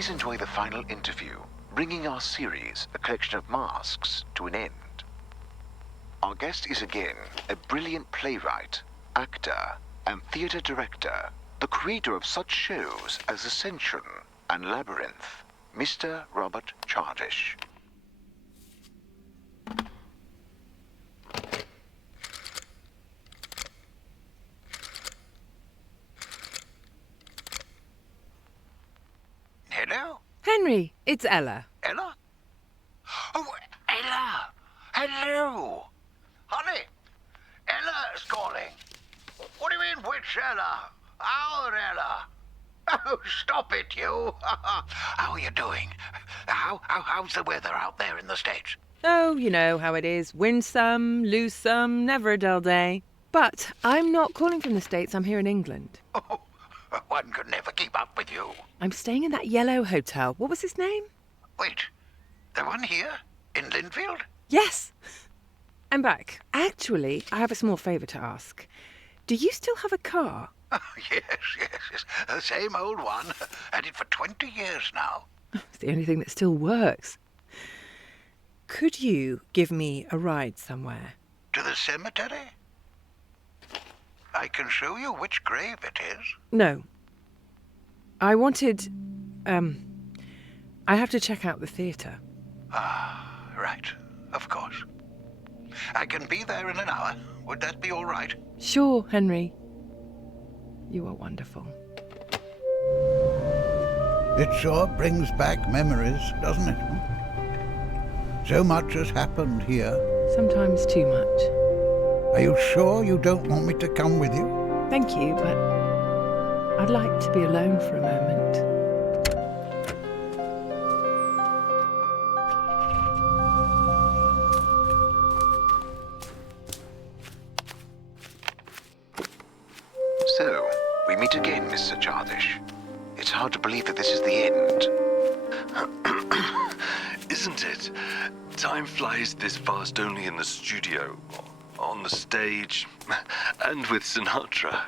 please enjoy the final interview, bringing our series, A Collection of Masks, to an end. Our guest is again a brilliant playwright, actor, and theatre director, the creator of such shows as Ascension and Labyrinth, Mr. Robert Chardish. Hello? Henry, it's Ella. Ella? Oh, Ella! Hello! Honey, Ella's calling. What do you mean, which Ella? Our Ella? Oh, stop it, you! How are you doing? How's the weather out there in the States? Oh, you know how it is. Win some, lose some, never a dull day. But I'm not calling from the States, I'm here in England. Oh, one could never keep up with you. I'm staying in that yellow hotel. What was his name? Wait, the one here? In Linfield? Yes! I'm back. Actually, I have a small favour to ask. Do you still have a car? Oh, yes. The same old one. Had it for 20 years now. It's the only thing that still works. Could you give me a ride somewhere? To the cemetery? I can show you which grave it is. No. I wanted... I have to check out the theatre. Ah, right. Of course. I can be there in an hour. Would that be all right? Sure, Henry. You are wonderful. It sure brings back memories, doesn't it? So much has happened here. Sometimes too much. Are you sure you don't want me to come with you? Thank you, but I'd like to be alone for a moment. So, we meet again, Mr. Chardish. It's hard to believe that this is the end. Isn't it? Time flies this fast only in the studio, on the stage, and with Sinatra.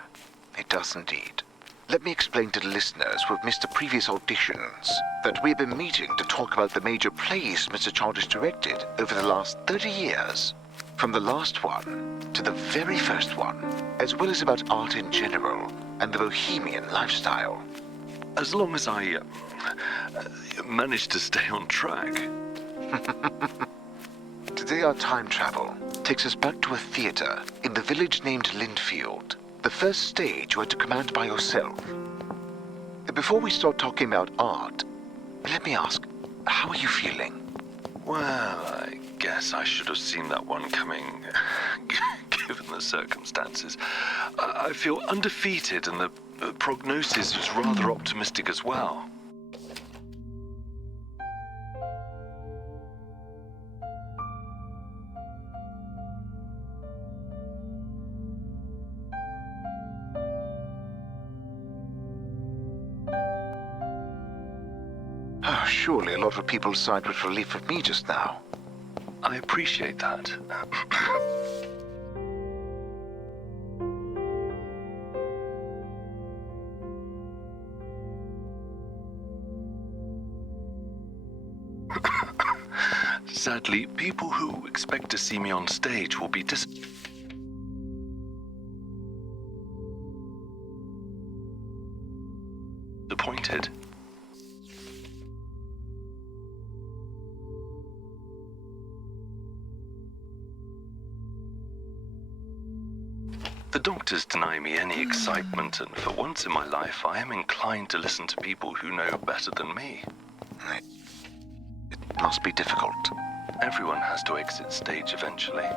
It does indeed. Let me explain to the listeners who have missed the previous auditions that we've been meeting to talk about the major plays Mr. Chardish directed over the last 30 years. From the last one to the very first one, as well as about art in general and the bohemian lifestyle. As long as I manage to stay on track. Today our time travel takes us back to a theatre in the village named Linfield, the first stage you had to command by yourself. Before we start talking about art, let me ask, how are you feeling? Well, I guess I should have seen that one coming, given the circumstances. I feel undefeated, and the prognosis was rather optimistic as well. Oh, surely a lot of people sighed with relief of me just now. I appreciate that. Sadly, people who expect to see me on stage will be disappointed. The doctors deny me any excitement, and for once in my life, I am inclined to listen to people who know better than me. It must be difficult. Everyone has to exit stage eventually.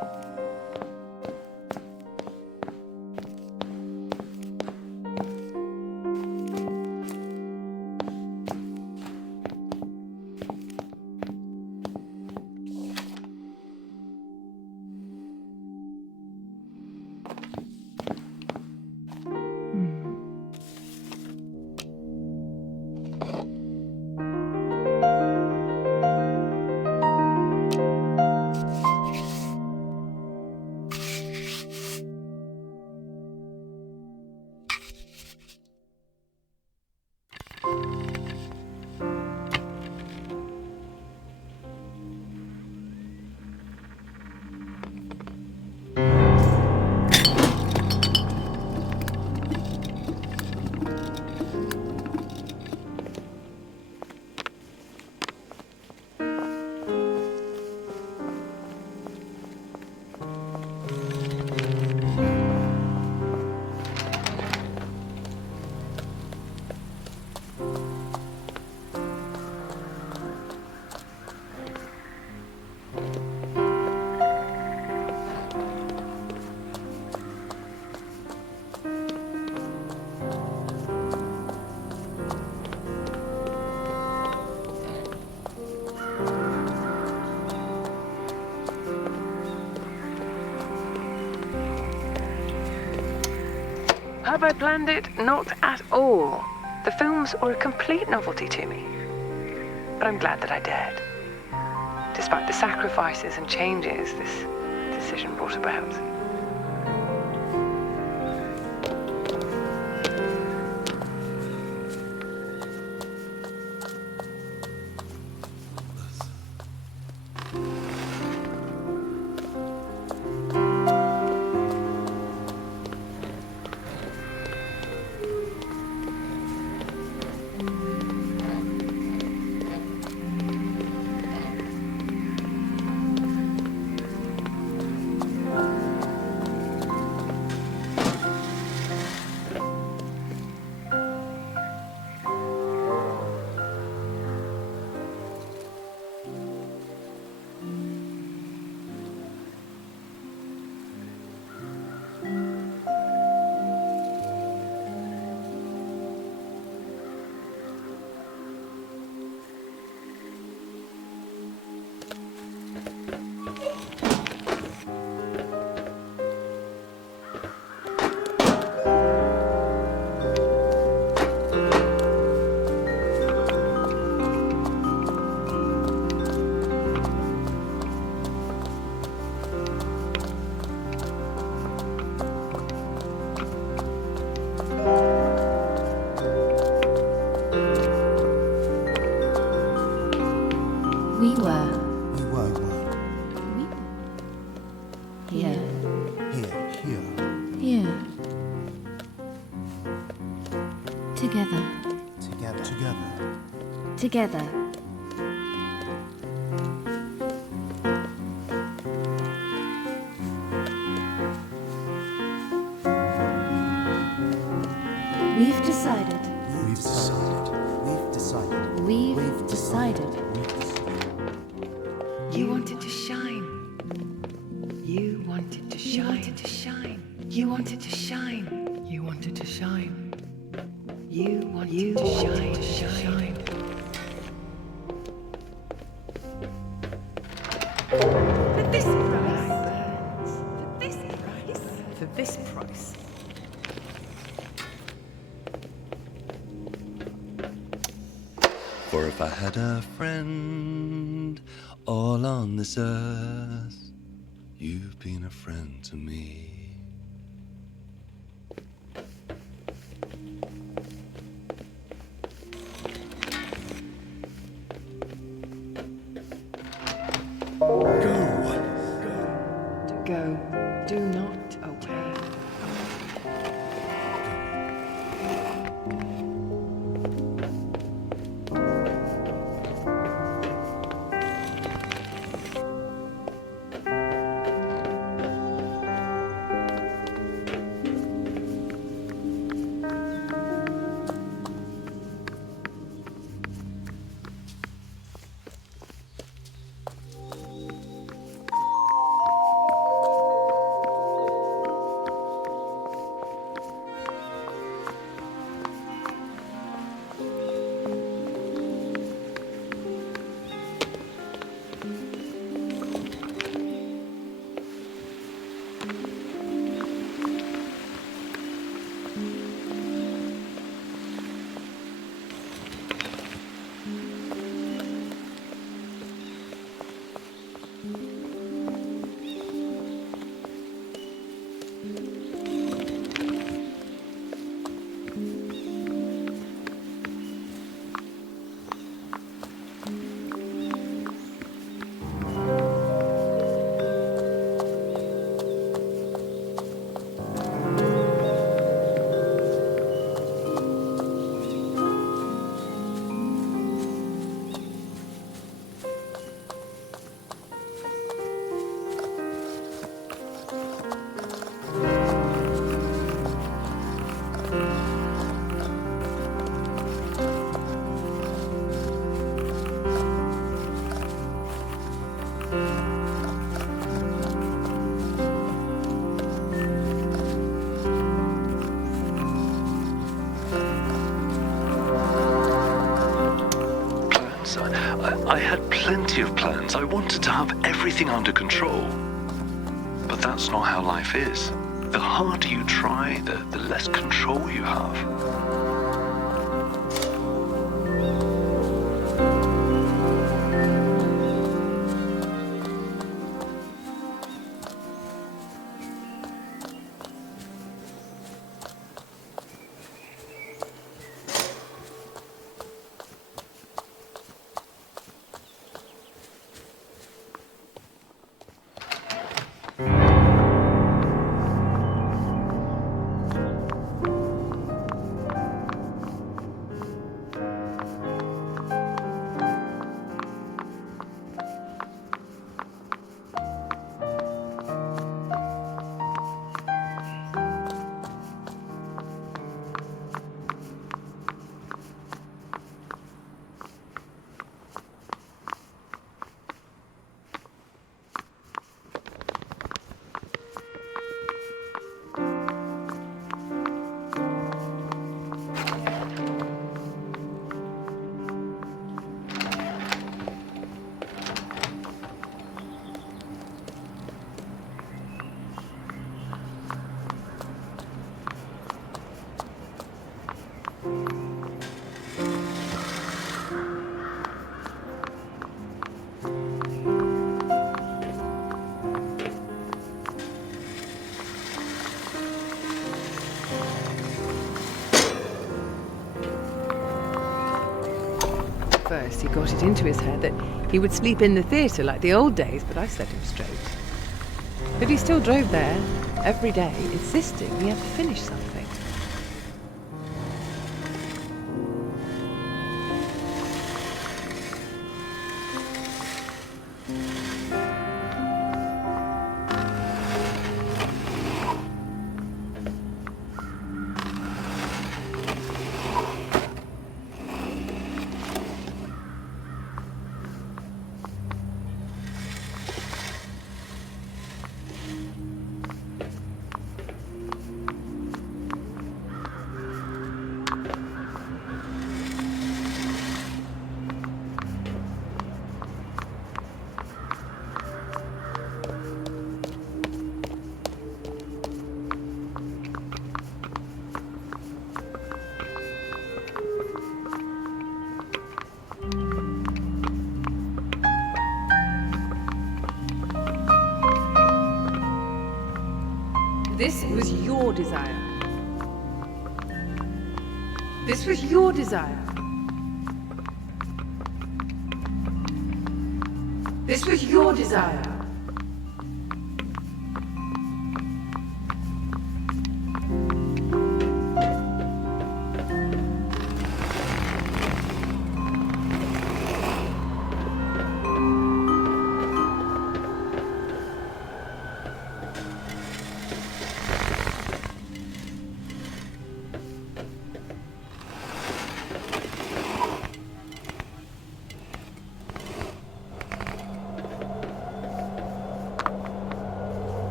Have I planned it? Not at all. The films were a complete novelty to me. But I'm glad that I dared. Despite the sacrifices and changes this decision brought about. Together. We've decided. We've decided. We've decided. We've decided. You wanted to shine. You wanted to shine. You wanted to shine. You wanted to shine. You wanted to shine. You wanted to shine. For this price. For this price. For this price. For if I had a friend all on this earth, you've been a friend to me. Go. Do not obey. I had plenty of plans. I wanted to have everything under control. But that's not how life is. the harder you try, the less control you have. First, he got it into his head that he would sleep in the theatre like the old days, but I set him straight. But he still drove there every day, insisting he had to finish something. This was your desire. This was your desire. This was your desire.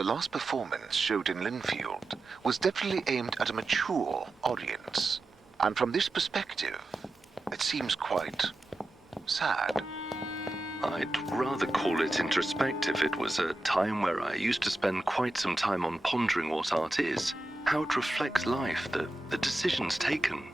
The last performance showed in Linfield was definitely aimed at a mature audience. And from this perspective, it seems quite sad. I'd rather call it introspective. It was a time where I used to spend quite some time on pondering what art is, how it reflects life, the decisions taken.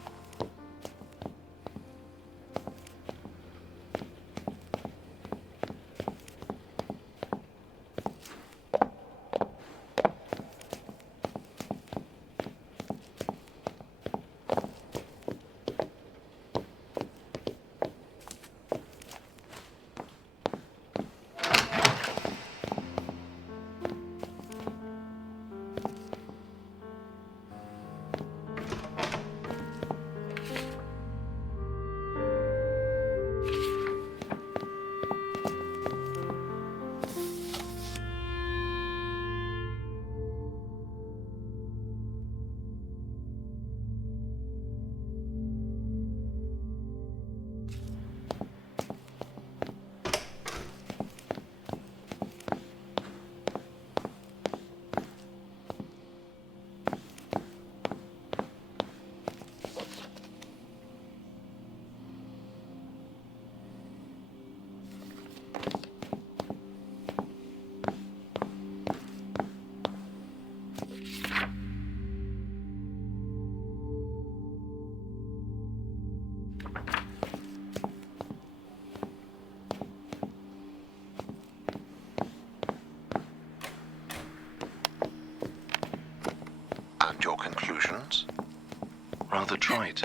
rather trite.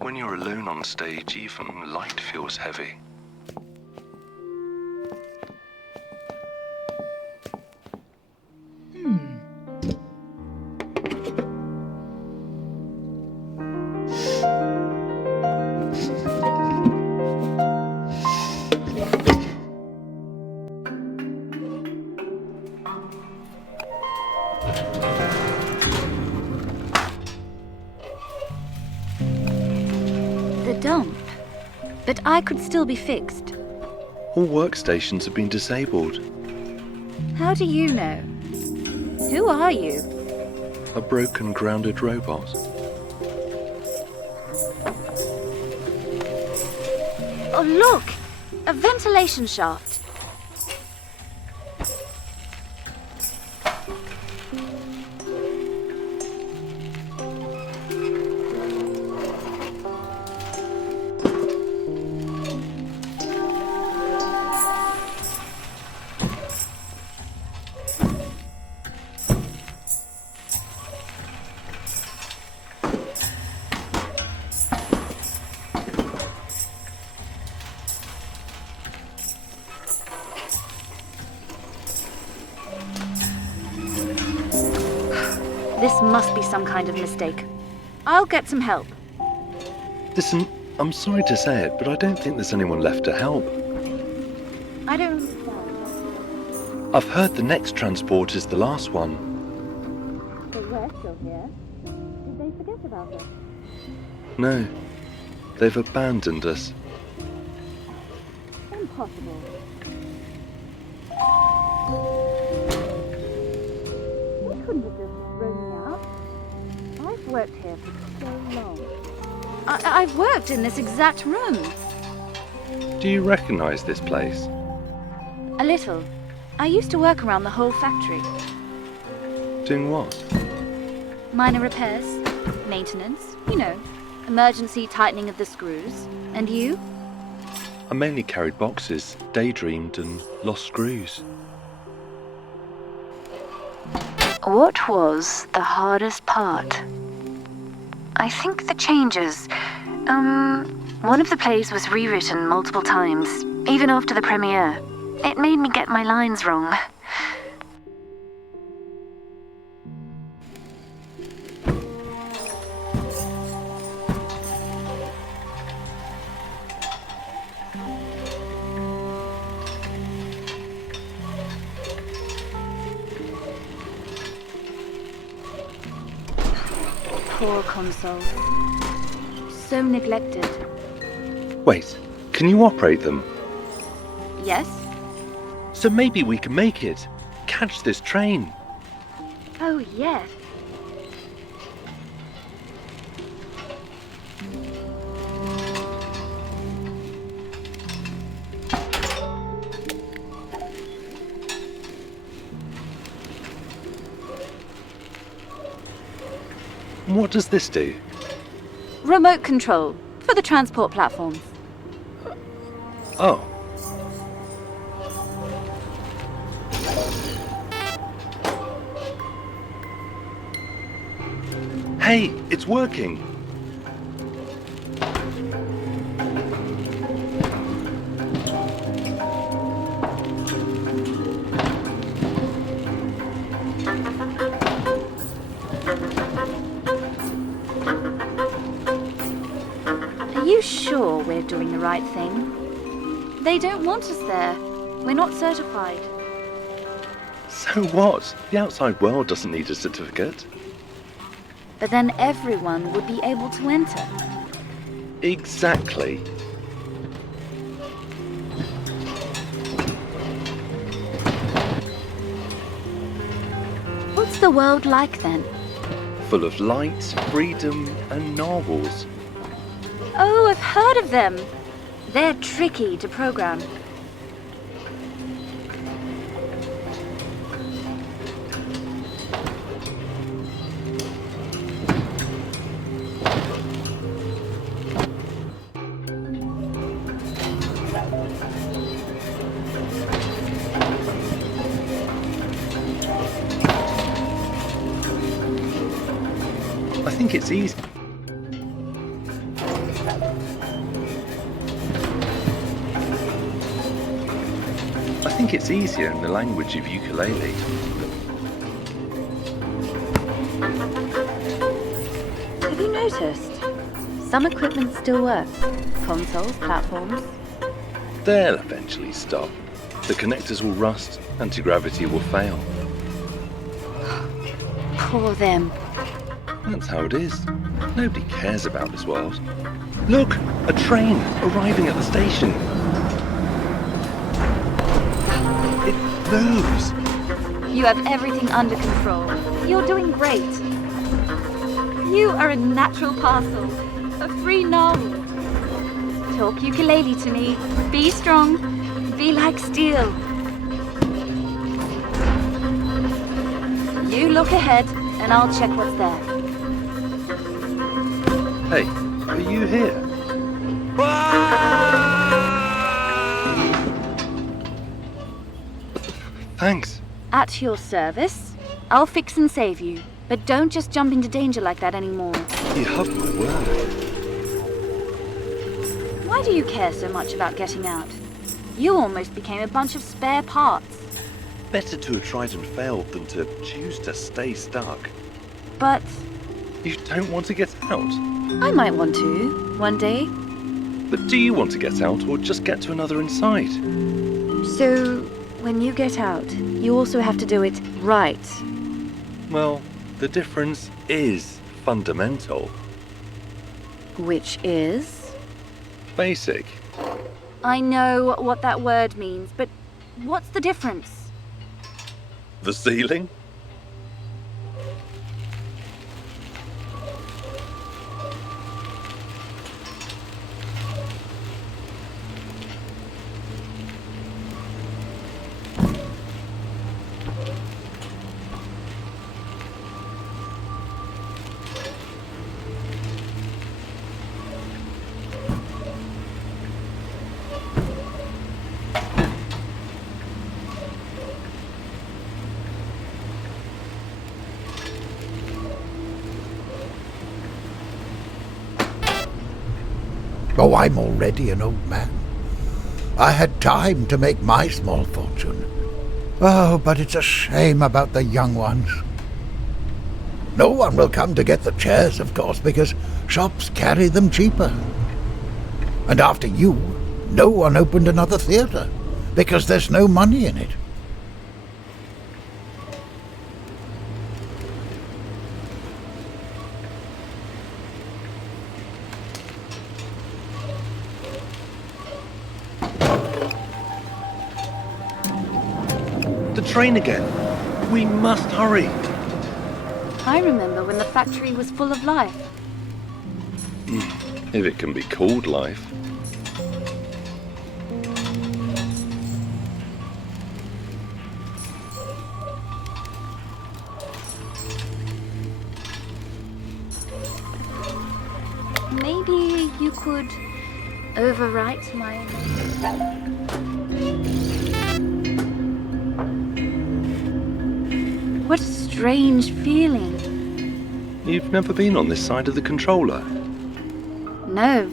When you're alone on stage, even light feels heavy. Dump. But I could still be fixed. All workstations have been disabled. How do you know? Who are you? A broken, grounded robot. Oh, look! A ventilation shaft. This must be some kind of mistake. I'll get some help. Listen, I'm sorry to say it, but I don't think there's anyone left to help. I don't understand. I've heard the next transport is the last one. But we're still here. Did they forget about us? No, they've abandoned us. Impossible. They couldn't have just thrown me out. I've worked here for so long. I've worked in this exact room. Do you recognise this place? A little. I used to work around the whole factory. Doing what? Minor repairs, maintenance, emergency tightening of the screws. And you? I mainly carried boxes, daydreamed and lost screws. What was the hardest part? I think the changes. One of the plays was rewritten multiple times, even after the premiere. It made me get my lines wrong. Poor console. So neglected. Wait, can you operate them? Yes? So maybe we can make it. Catch this train. Oh, yes. What does this do? Remote control for the transport platforms. Oh. Hey, it's working. Are you sure we're doing the right thing? They don't want us there. We're not certified. So what? The outside world doesn't need a certificate. But then everyone would be able to enter. Exactly. What's the world like then? Full of light, freedom, and narwhals. Oh, I've heard of them. They're tricky to program. I think it's easy. it's easier in the language of ukulele. Have you noticed? Some equipment still works. Consoles, platforms. They'll eventually stop. The connectors will rust, anti-gravity will fail. Poor them. That's how it is. Nobody cares about this world. Look! A train arriving at the station. It moves. You have everything under control. You're doing great. You are a natural parcel, a free novel. Talk ukulele to me. Be strong. Be like steel. You look ahead, and I'll check what's there. Hey, are you here? Thanks. At your service. I'll fix and save you. But don't just jump into danger like that anymore. You have my word. Why do you care so much about getting out? You almost became a bunch of spare parts. Better to have tried and failed than to choose to stay stuck. But You don't want to get out? I might want to, one day. But do you want to get out or just get to another inside? So, when you get out, you also have to do it right. Well, the difference is fundamental. Which is? Basic. I know what that word means, but what's the difference? The ceiling? Oh, I'm already an old man. I had time to make my small fortune. Oh, but it's a shame about the young ones. No one will come to get the chairs, of course, because shops carry them cheaper. And after you, no one opened another theatre, because there's no money in it. The train again. We must hurry. I remember when the factory was full of life. If it can be called life. Maybe you could overwrite my... What a strange feeling. You've never been on this side of the controller. No,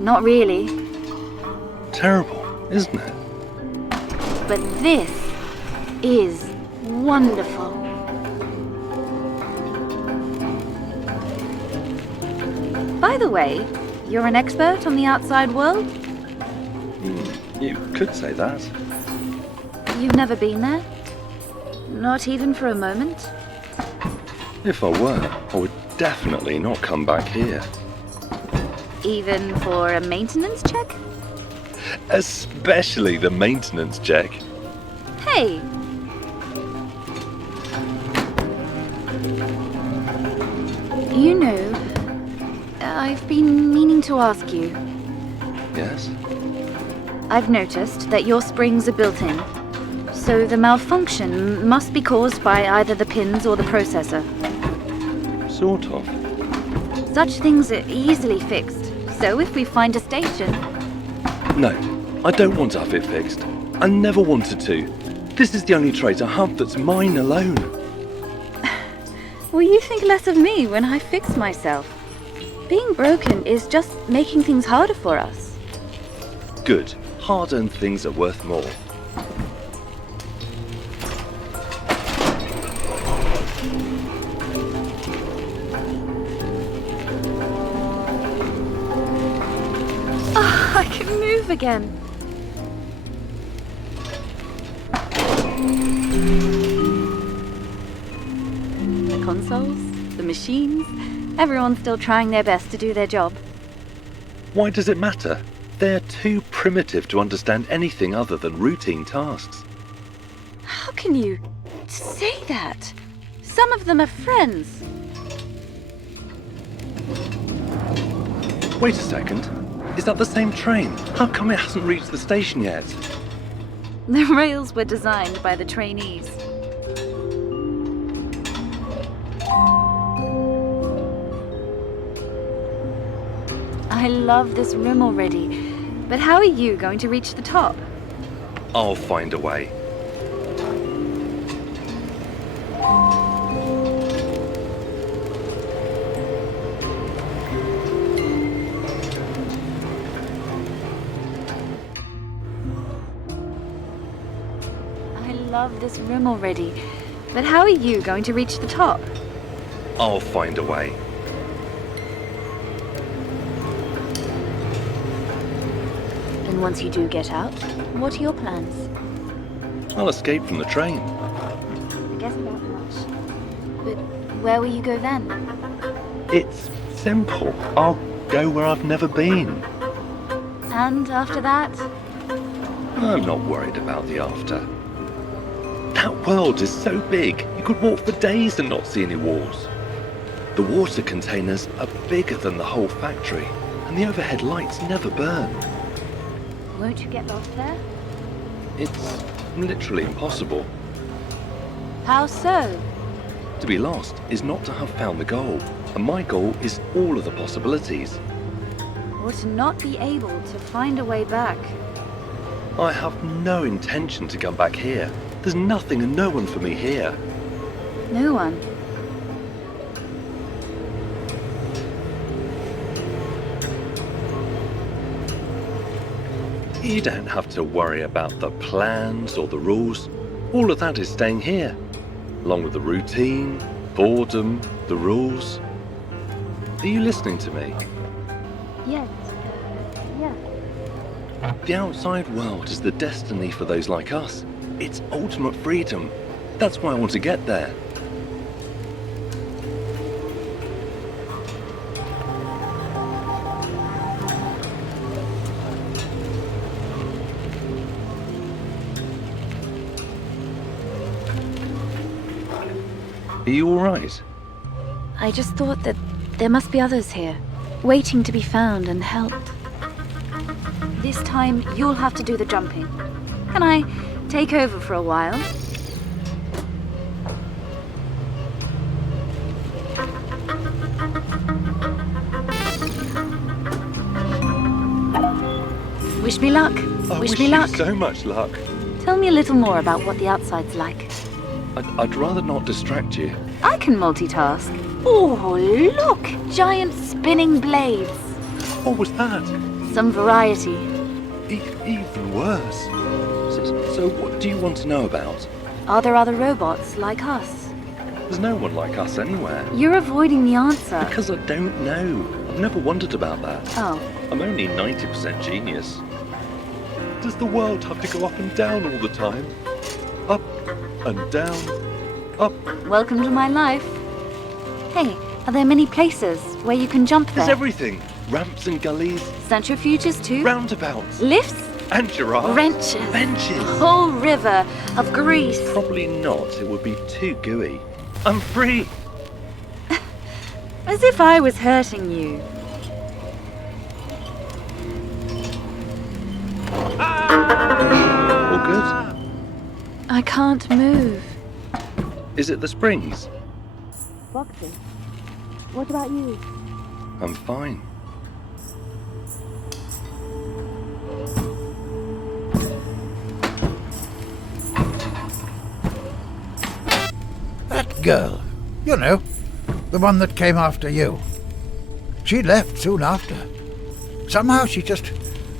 not really. Terrible, isn't it? But this is wonderful. By the way, you're an expert on the outside world? You could say that. You've never been there? Not even for a moment? If I were, I would definitely not come back here. Even for a maintenance check? Especially the maintenance check. Hey! You know, I've been meaning to ask you. Yes? I've noticed that your springs are built in, so the malfunction must be caused by either the pins or the processor. Sort of. Such things are easily fixed, so if we find a station... No, I don't want to have it fixed. I never wanted to. This is the only trait I have that's mine alone. Will you think less of me when I fix myself? Being broken is just making things harder for us. Good. Hard-earned things are worth more. off again. The consoles, the machines, everyone's still trying their best to do their job. Why does it matter? They're too primitive to understand anything other than routine tasks. How can you say that? Some of them are friends. Wait a second. Is that the same train? How come it hasn't reached the station yet? The rails were designed by the trainees. I love this room already, but how are you going to reach the top? I'll find a way. I love this room already, but how are you going to reach the top? I'll find a way. And once you do get out, what are your plans? I'll escape from the train. I guess that much. But where will you go then? It's simple. I'll go where I've never been. And after that? I'm not worried about the after. That world is so big, you could walk for days and not see any walls. The water containers are bigger than the whole factory, and the overhead lights never burn. Won't you get lost there? It's literally impossible. How so? To be lost is not to have found the goal, and my goal is all of the possibilities. Or to not be able to find a way back. I have no intention to come back here. There's nothing and no one for me here. No one. You don't have to worry about the plans or the rules. All of that is staying here, along with the routine, boredom, the rules. Are you listening to me? Yes. Yeah. The outside world is the destiny for those like us. It's ultimate freedom. That's why I want to get there. Are you all right? I just thought that there must be others here, waiting to be found and helped. This time, you'll have to do the jumping. Can I take over for a while? Wish me luck. I Wish wish me you luck. so much luck. Tell me a little more about what the outside's like. I'd rather not distract you. I can multitask. Oh, look! Giant spinning blades. What was that? Some variety. Even worse. So what do you want to know about? Are there other robots like us? There's no one like us anywhere. You're avoiding the answer. Because I don't know. I've never wondered about that. Oh, I'm only 90% genius. Does the world have to go up and down all the time? Up and down, up. welcome to my life. Hey, are there many places where you can jump There's there? everything. Ramps and gullies, Centrifuges too? roundabouts, Lifts? and giraffes. Wrenches. Benches. Whole river of grease. Probably not. It would be too gooey. I'm free. As if I was hurting you. All good. I can't move. Is it the springs? Boxing. What about you? I'm fine. That girl, you know, the one that came after you. She left soon after. Somehow she just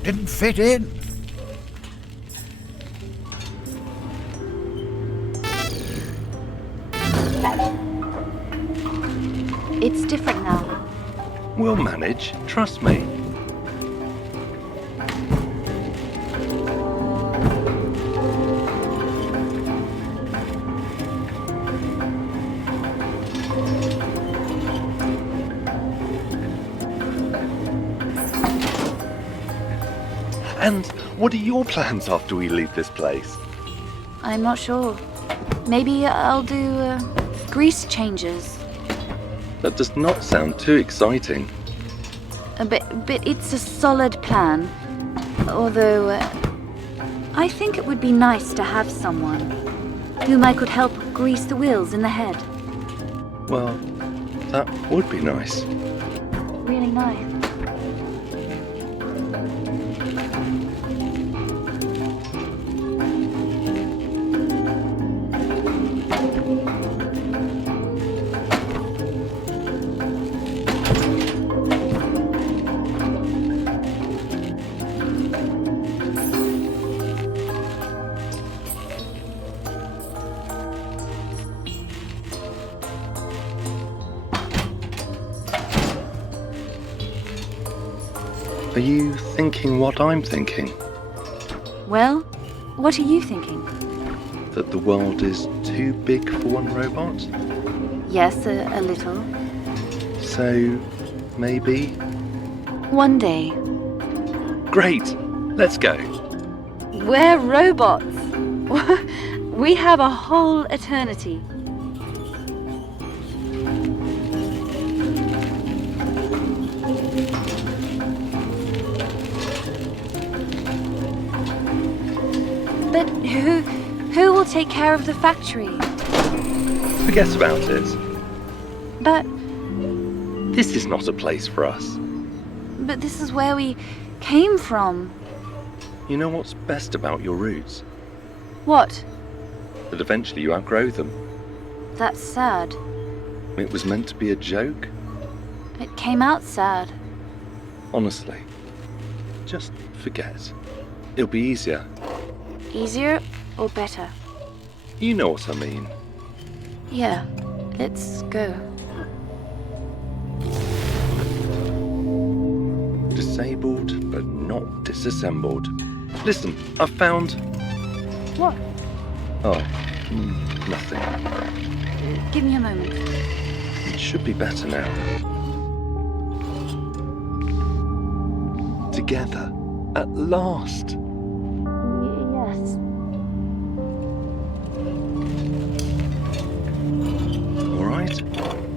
didn't fit in. It's different now. We'll manage. Trust me. And what are your plans after we leave this place? I'm not sure. Maybe I'll do grease changes. That does not sound too exciting. But it's a solid plan. Although, I think it would be nice to have someone whom I could help grease the wheels in the head. Well, that would be nice. Really nice. Are you thinking what I'm thinking? Well, what are you thinking? That the world is too big for one robot? Yes, a little. So, maybe? One day. Great! Let's go. We're robots. We have a whole eternity. But who will take care of the factory? Forget about it. But This is not a place for us. this is where we came from. You know what's best about your roots? What? That eventually you outgrow them. That's sad. It was meant to be a joke. It came out sad. Honestly, just forget. It'll be easier. Easier or better? You know what I mean. Yeah, let's go. Disabled, but not disassembled. Listen, I've found... What? Oh, nothing. Give me a moment. It should be better now. Together, at last. Yes. All right?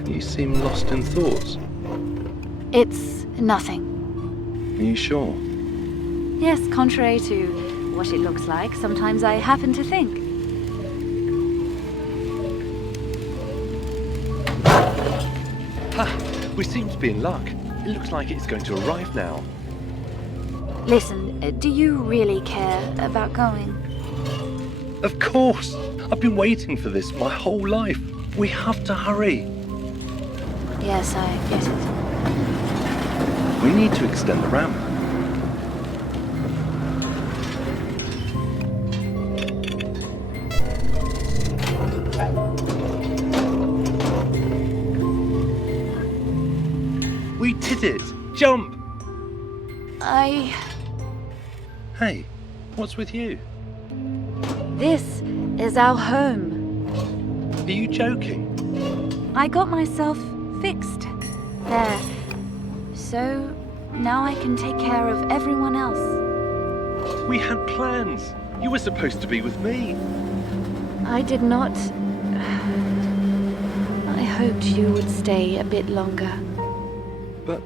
You seem lost in thoughts. It's nothing. Are you sure? Yes, contrary to what it looks like, sometimes I happen to think. Ha! We seem to be in luck. It looks like it's going to arrive now. Listen, do you really care about going? Of course! I've been waiting for this my whole life. We have to hurry. Yes, I get it. We need to extend the ramp. We did it! Jump! Hey, what's with you? This is our home. Are you joking? I got myself fixed. There. So now I can take care of everyone else. We had plans. You were supposed to be with me. I did not. I hoped you would stay a bit longer. But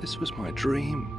this was my dream.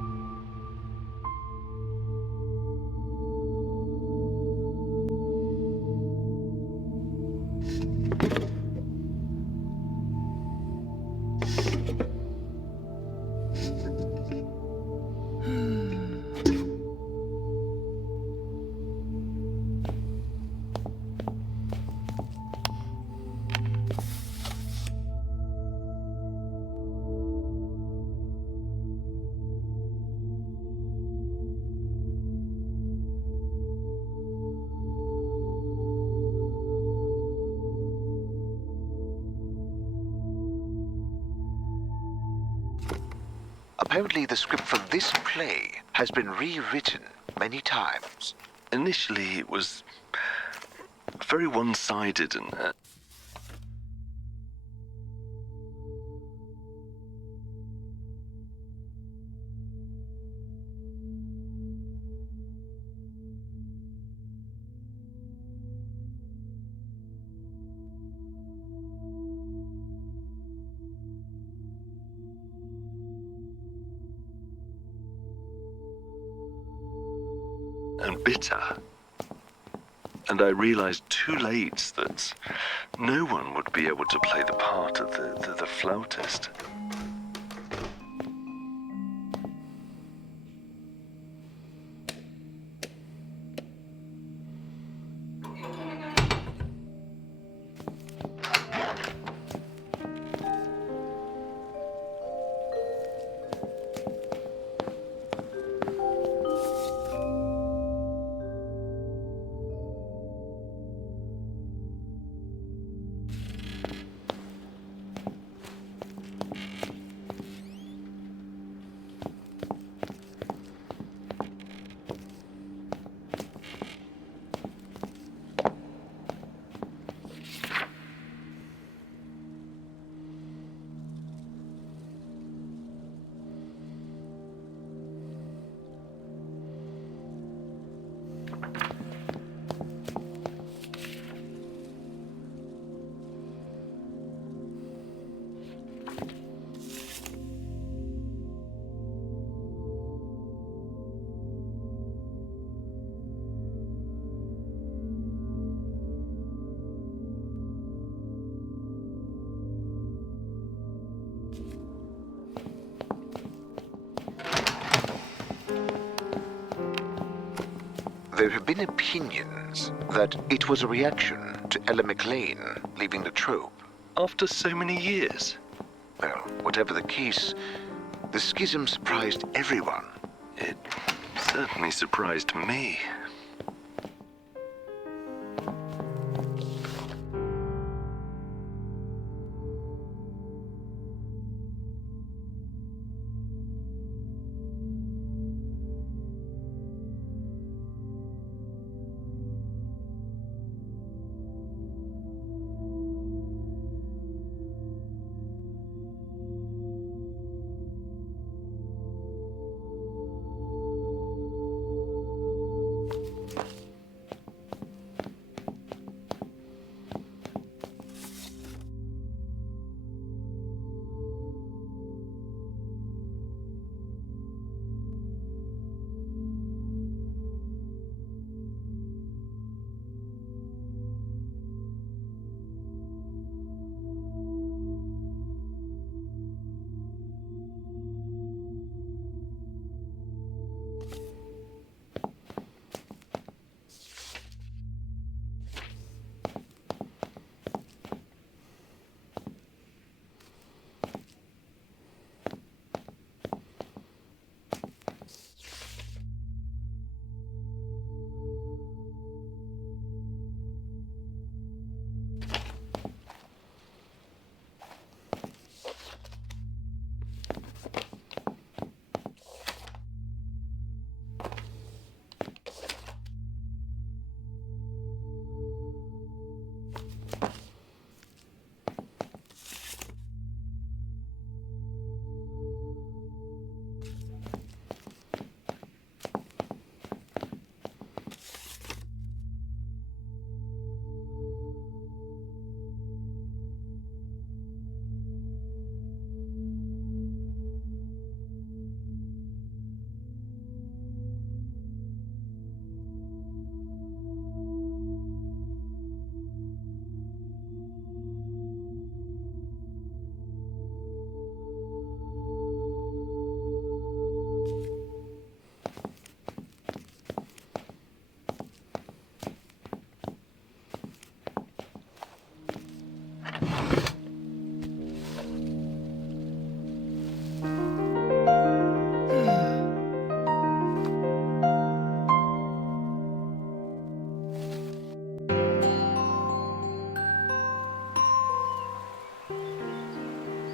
Apparently the script for this play has been rewritten many times. Initially, it was very one-sided and... and bitter. And I realized too late that no one would be able to play the part of the flautist. There have been opinions that it was a reaction to Ella McLean leaving the troupe. After so many years? Well, whatever the case, the schism surprised everyone. It certainly surprised me.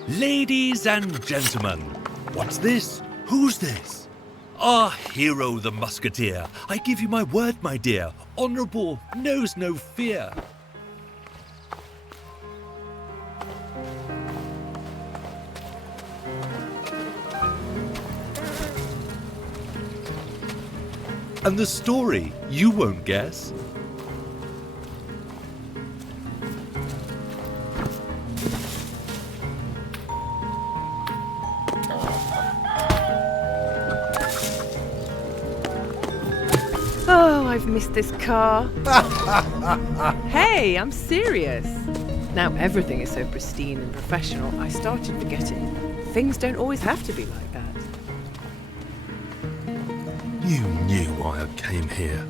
Ladies and gentlemen, what's this? Who's this? Our hero, the musketeer. I give you my word, my dear. Honourable, knows no fear. And the story, you won't guess. I've missed this car. Hey, I'm serious. Now everything is so pristine and professional, I started forgetting. Things don't always have to be like that. You knew why I came here.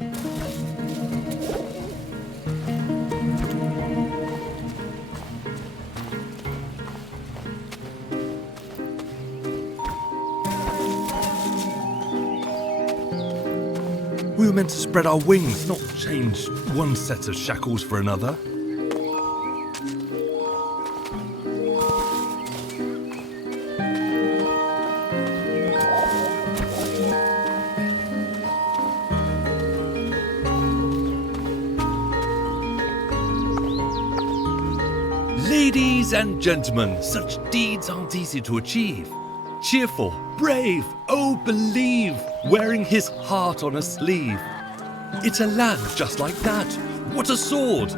We were meant to spread our wings, not change one set of shackles for another. Ladies and gentlemen, such deeds aren't easy to achieve. Cheerful, brave, oh believe, wearing his heart on a sleeve. It's a lad just like that. What a sword!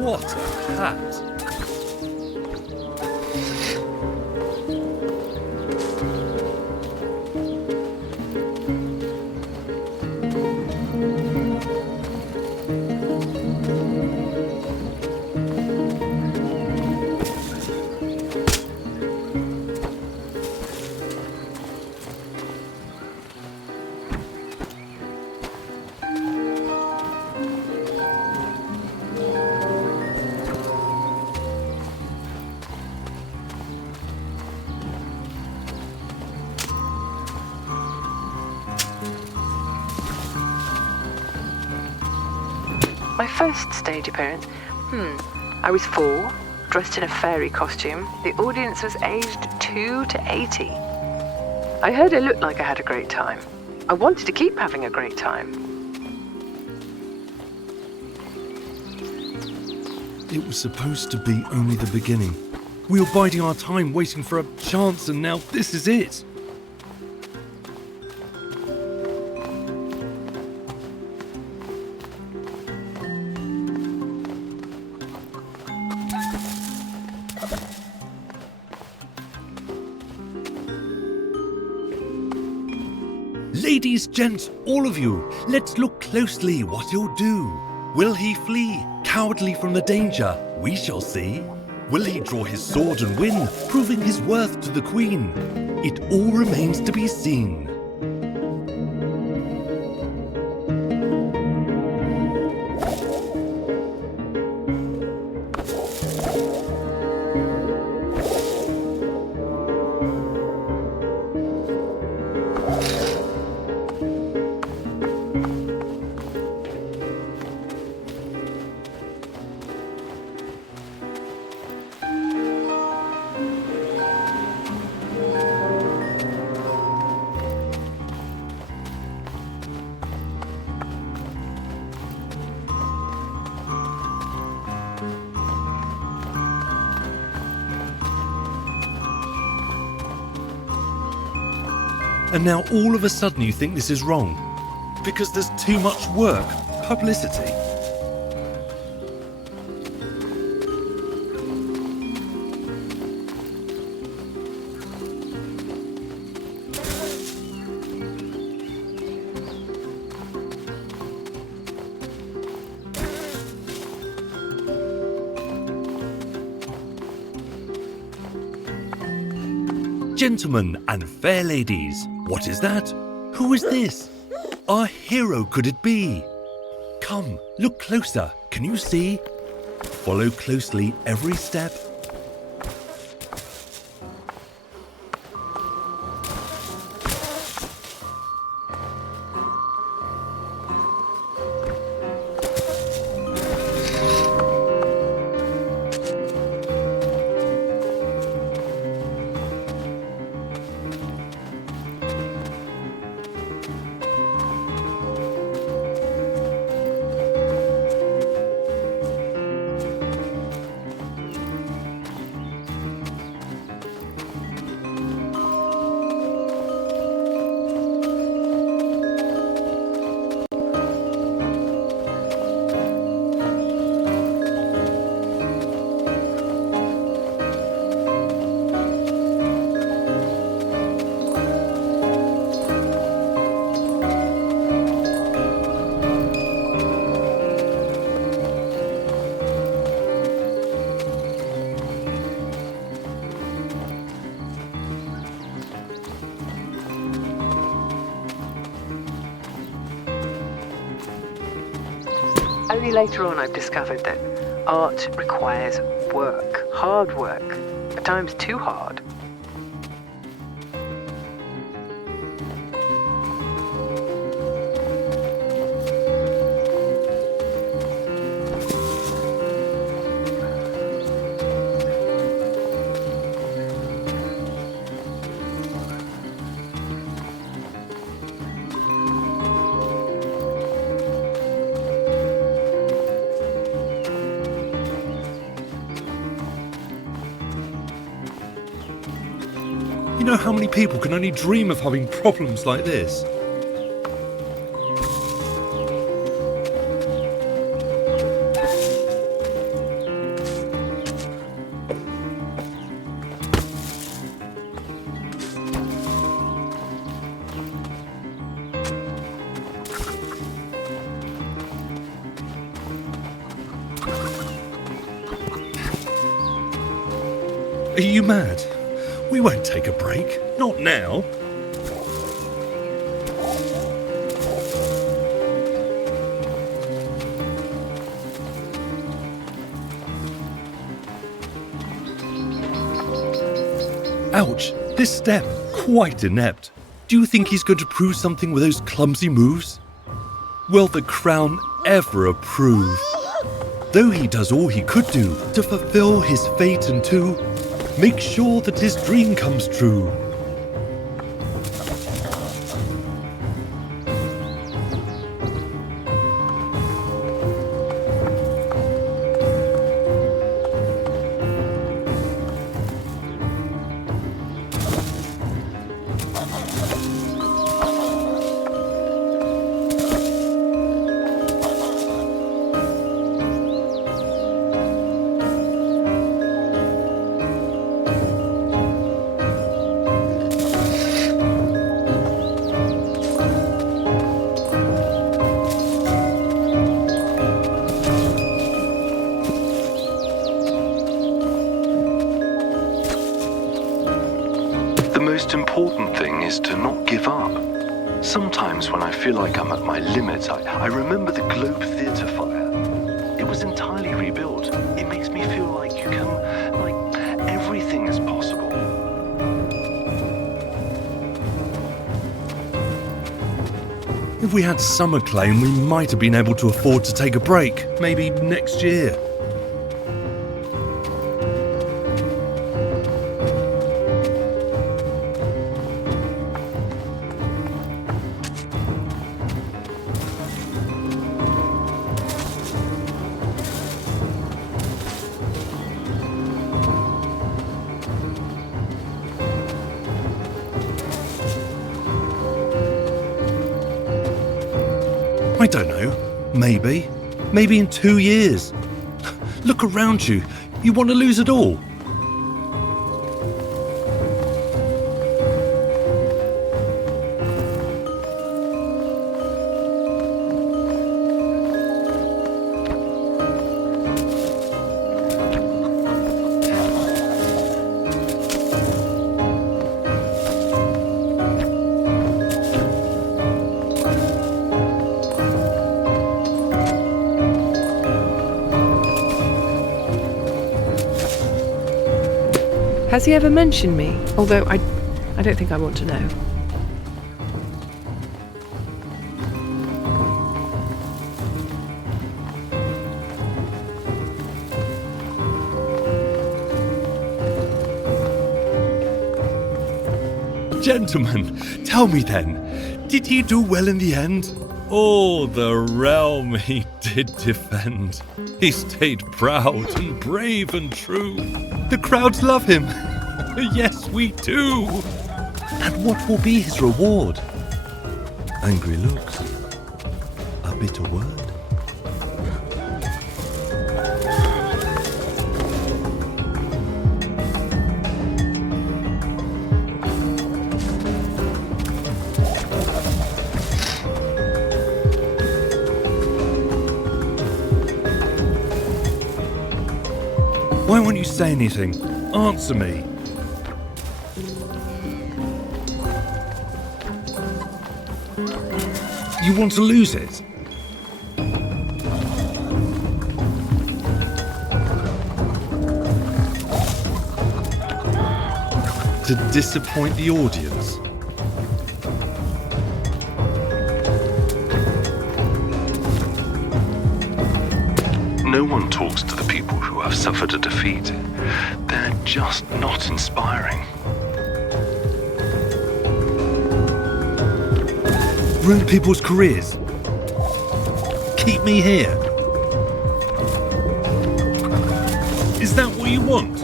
What a hat! My first stage appearance? I was 4, dressed in a fairy costume. The audience was aged 2 to 80. I heard it looked like I had a great time. I wanted to keep having a great time. It was supposed to be only the beginning. We were biding our time, waiting for a chance, and now this is it. Ladies, gents, all of you, let's look closely what he'll do. Will he flee, cowardly from the danger? We shall see. Will he draw his sword and win, proving his worth to the queen? It all remains to be seen. And now all of a sudden you think this is wrong. Because there's too much work, publicity. Gentlemen and fair ladies, what is that? Who is this? Our hero could it be? Come, look closer, can you see? Follow closely every step. only later on I've discovered that art requires work, hard work, at times too hard. You know how many people can only dream of having problems like this? Are you mad? We won't take a break. Not now. Ouch! This step, quite inept. Do you think he's going to prove something with those clumsy moves? Will the crown ever approve? Though he does all he could do to fulfill his fate and to make sure that his dream comes true. The most important thing is to not give up. Sometimes when I feel like I'm at my limit, I remember the Globe Theatre fire. It was entirely rebuilt. It makes me feel like everything is possible. If we had some acclaim, we might have been able to afford to take a break. Maybe next year. I don't know. Maybe. Maybe in 2 years. Look around you. You want to lose it all? Has he ever mentioned me? Although I don't think I want to know. Gentlemen, tell me then, did he do well in the end? Oh, the realm he did defend. He stayed proud and brave and true. The crowds love him. Yes, we do. And what will be his reward? Angry looks. A bitter word. Why won't you say anything? Answer me. You want to lose it? to disappoint the audience. No one talks to the people who have suffered a defeat. They're just not inspiring. Ruin people's careers. Keep me here. Is that what you want?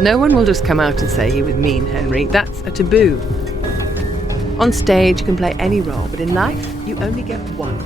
No one will just come out and say he was mean, Henry. That's a taboo. On stage, you can play any role, but in life, you only get one.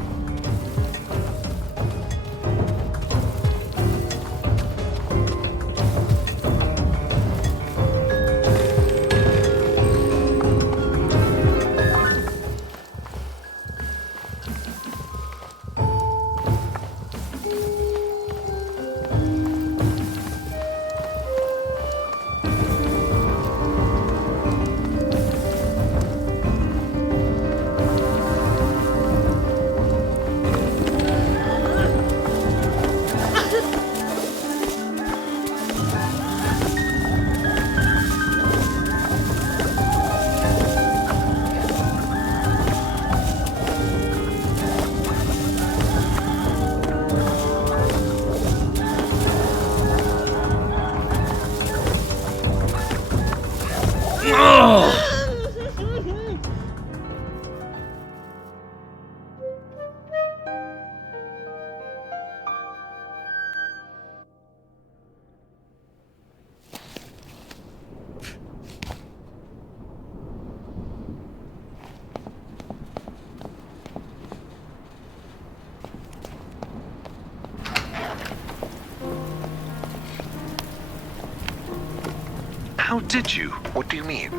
How did you? What do you mean?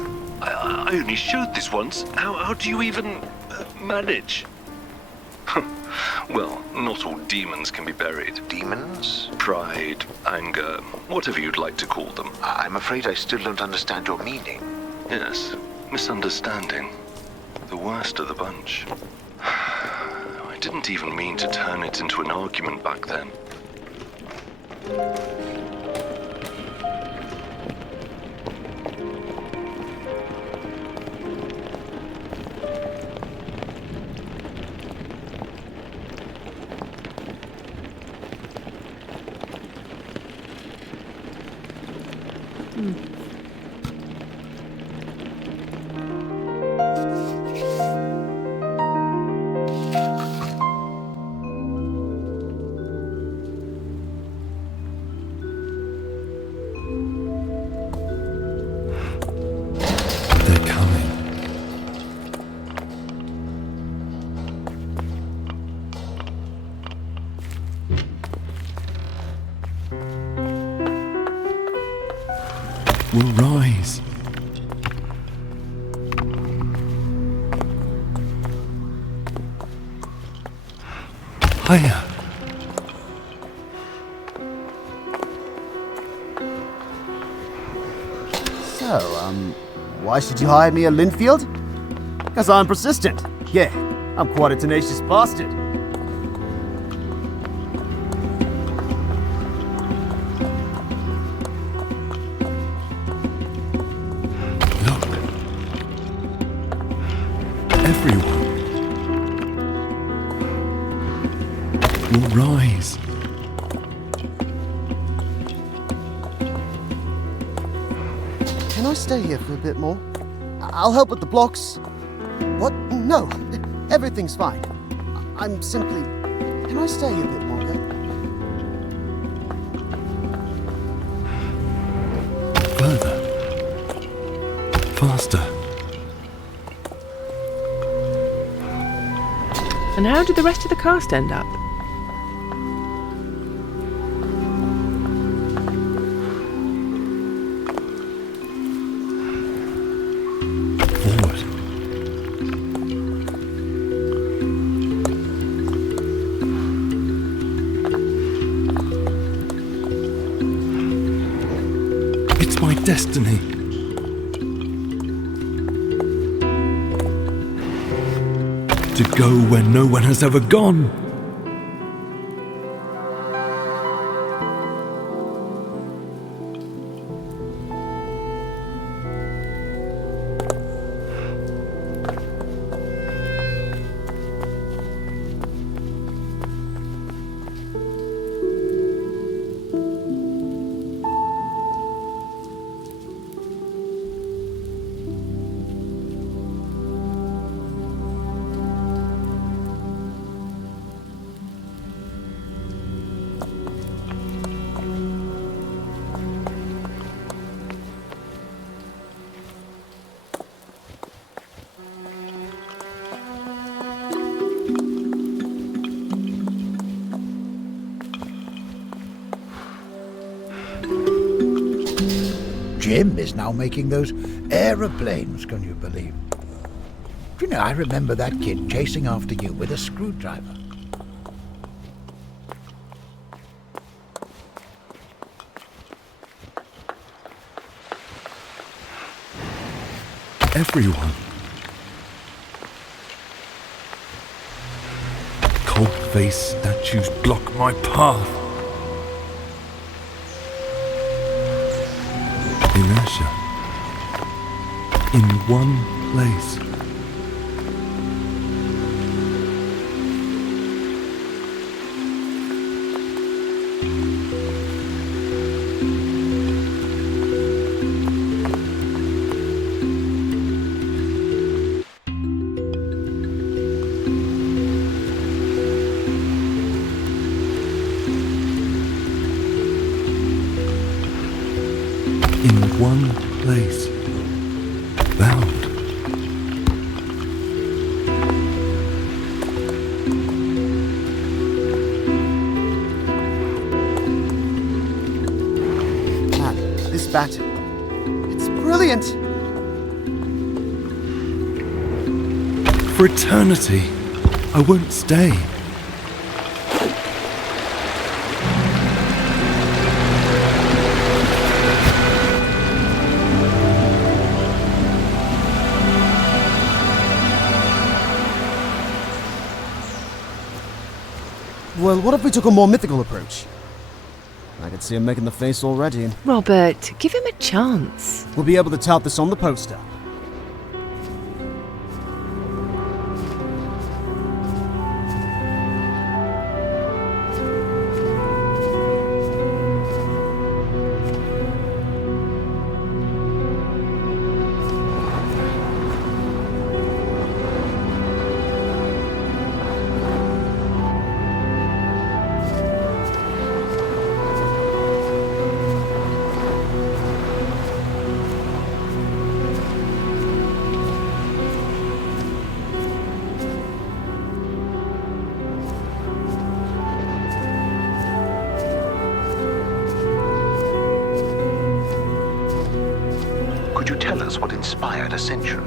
I only showed this once. How do you even manage? Well, not all demons can be buried. Demons? Pride, anger, whatever you'd like to call them. I'm afraid I still don't understand your meaning. Yes, misunderstanding. The worst of the bunch. I didn't even mean to turn it into an argument back then. Will rise. Higher. So, why should you hire me at Linfield? Because I'm persistent. Yeah, I'm quite a tenacious bastard. Everyone will rise. Can I stay here for a bit more? I'll help with the blocks. What? No, everything's fine. I'm simply... Can I stay a bit longer? Further. Faster. And how did the rest of the cast end up? Forward. It's my destiny. to go where no one has ever gone. Jim is now making those aeroplanes, can you believe? Do you know, I remember that kid chasing after you with a screwdriver. Everyone. Cold-faced statues block my path. Inertia. In one place. In one place, bound. Man, this battle, it's brilliant! For eternity, I won't stay. Well, what if we took a more mythical approach? I could see him making the face already. Robert, give him a chance. We'll be able to tout this on the poster. Could you tell us what inspired Ascension?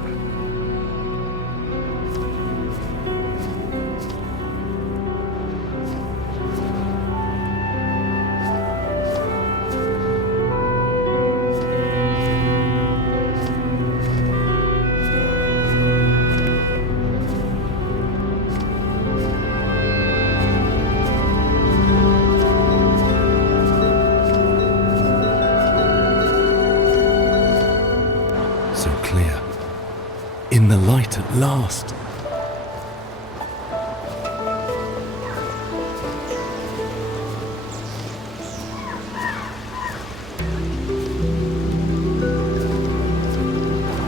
So clear. In the light at last.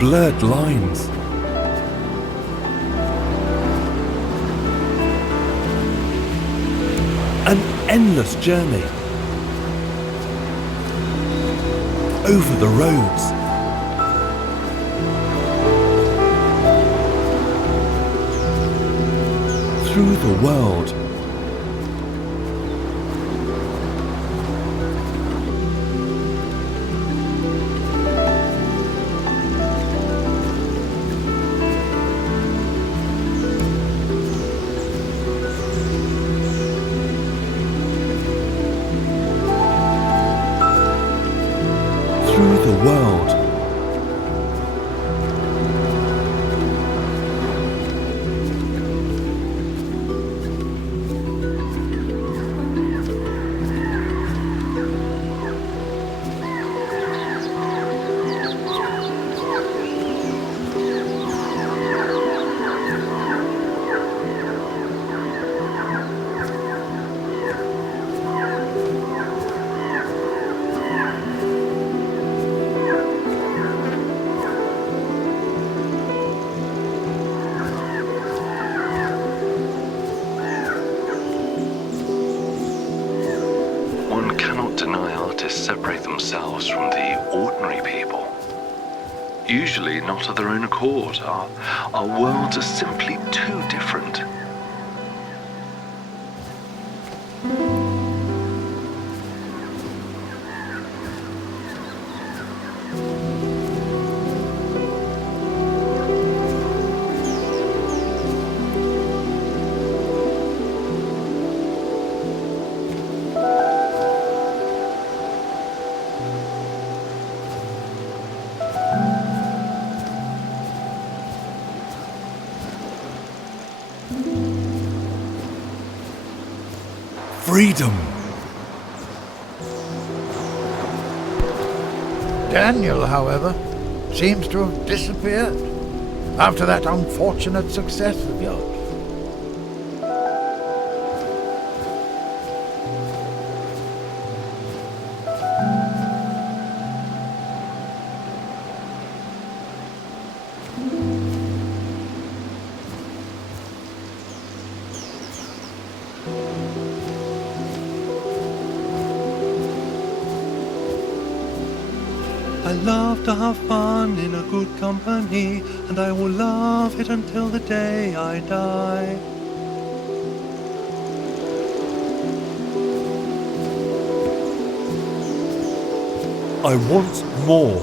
Blurred lines. An endless journey. Over the roads. Through the world. Through the world. themselves from the ordinary people. Usually not of their own accord. Our worlds are simply too different. Freedom! Daniel, however, seems to have disappeared after that unfortunate success of yours. I love to have fun in a good company, and I will love it until the day I die. I want more.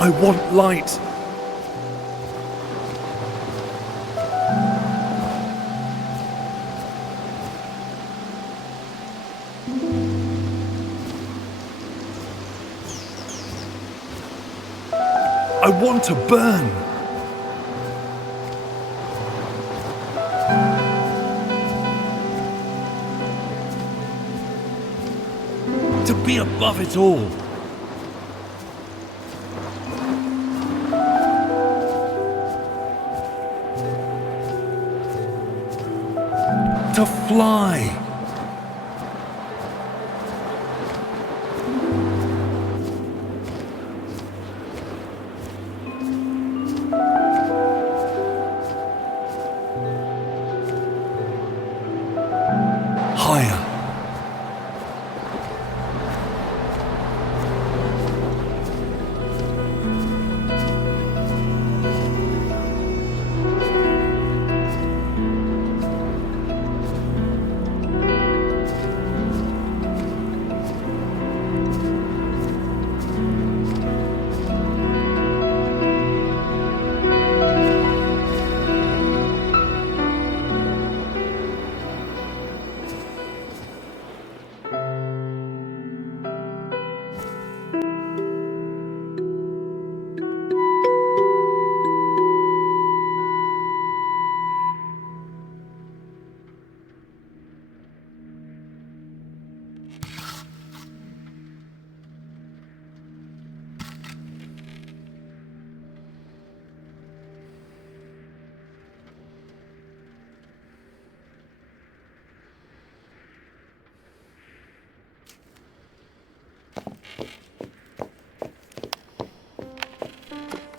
I want light. I want to burn. To be above it all. To fly. Higher.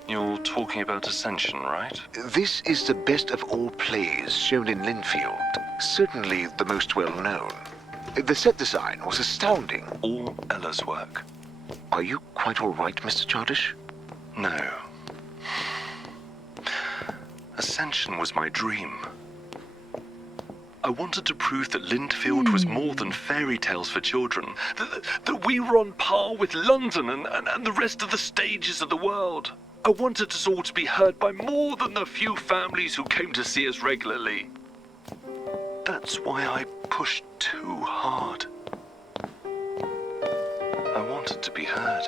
You're talking about Ascension, right? This is the best of all plays shown in Linfield. Certainly the most well-known. The set design was astounding. All Ella's work. Are you quite all right, Mr. Chardish? No. Ascension was my dream. I wanted to prove that Linfield was more than fairy tales for children. That we were on par with London and the rest of the stages of the world. I wanted us all to be heard by more than the few families who came to see us regularly. That's why I pushed too hard. I wanted to be heard.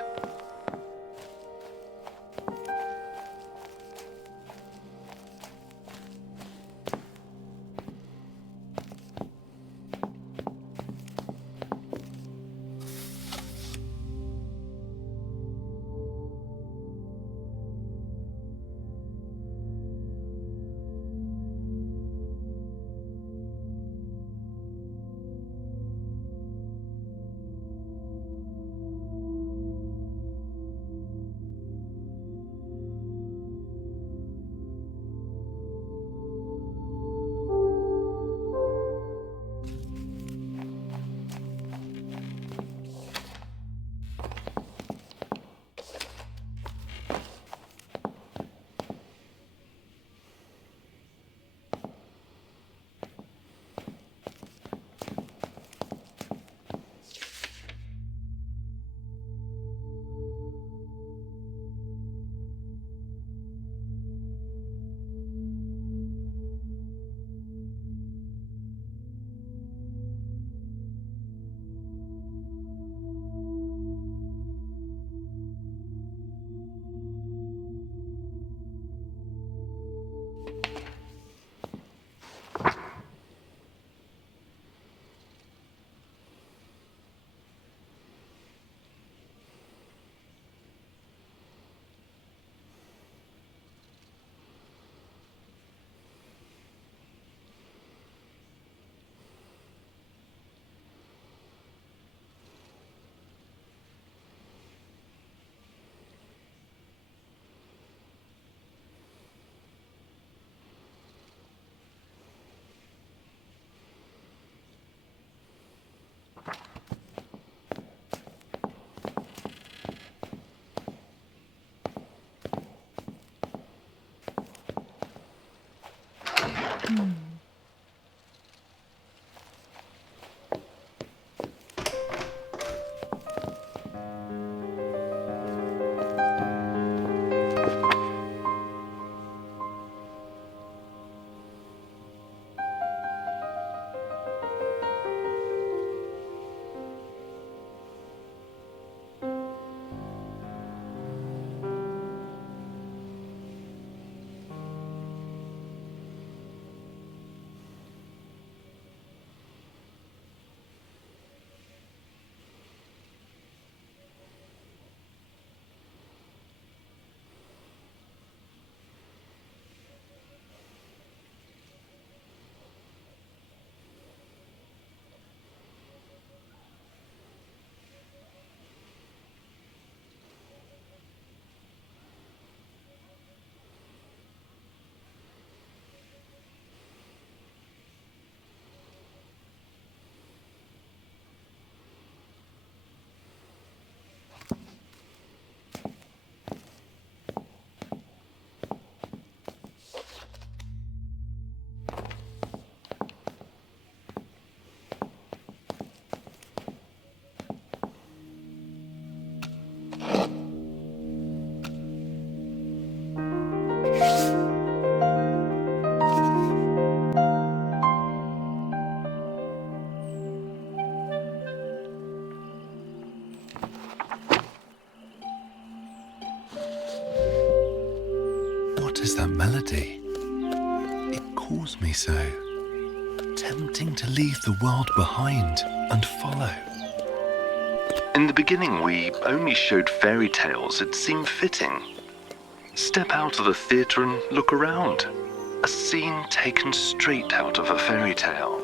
What is that melody? It calls me so. Tempting to leave the world behind and follow. In the beginning, we only showed fairy tales. It seemed fitting. Step out of the theatre and look around. A scene taken straight out of a fairy tale.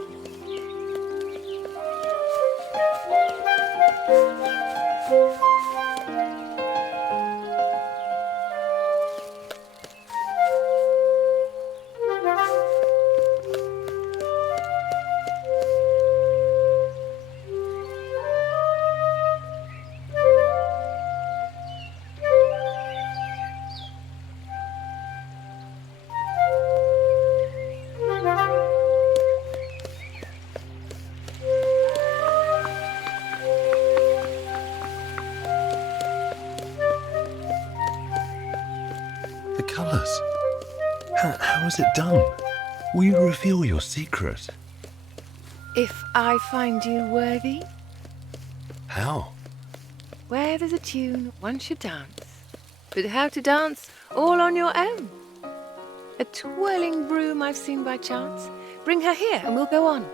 The colours. How is it done? Will you reveal your secret? If I find you worthy, How? where there's a tune, one should dance. But how to dance all on your own? A twirling broom I've seen by chance. Bring her here and we'll go on.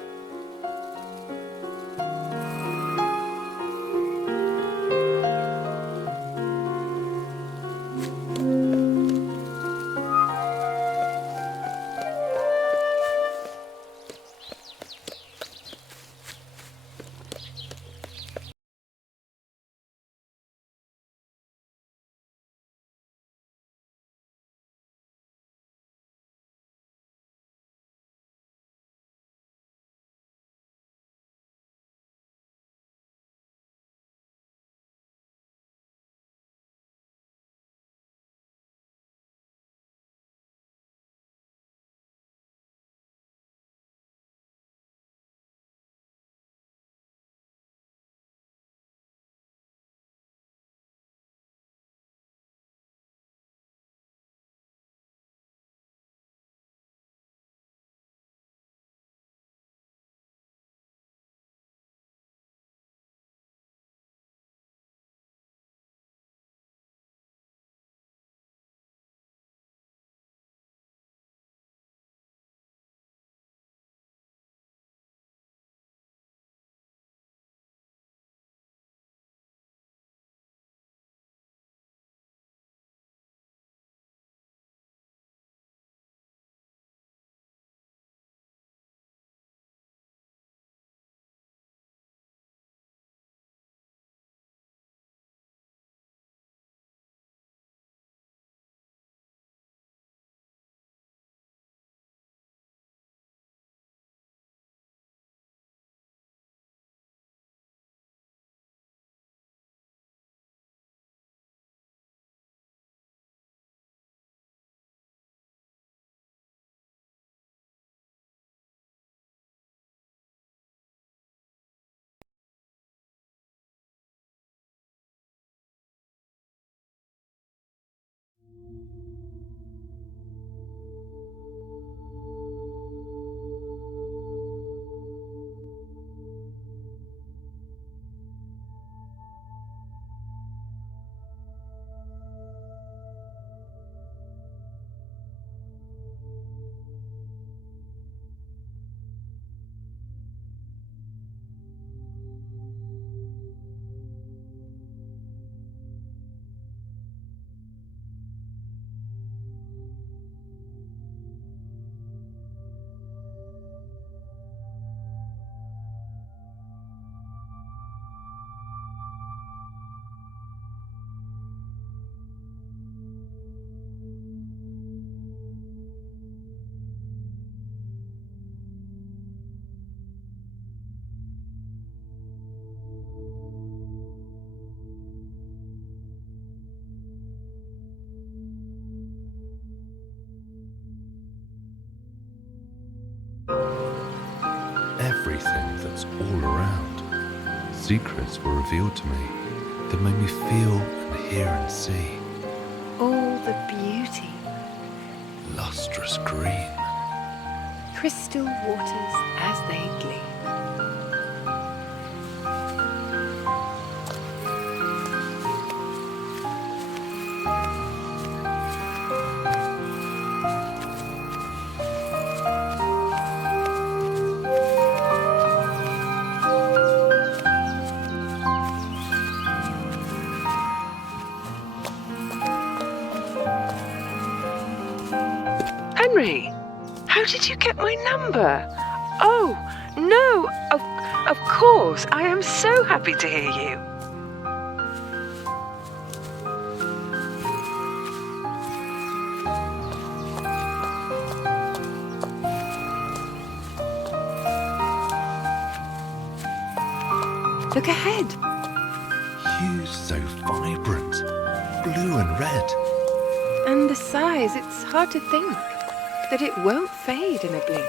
Everything that's all around. Secrets were revealed to me that made me feel and hear and see. All the beauty. Lustrous green. Crystal waters as they gleam. Henry, how did you get my number? Oh, no, of course. I am so happy to hear you. Look ahead. Hues so vibrant. Blue and red. And the size, it's hard to think that it won't fade in a blink.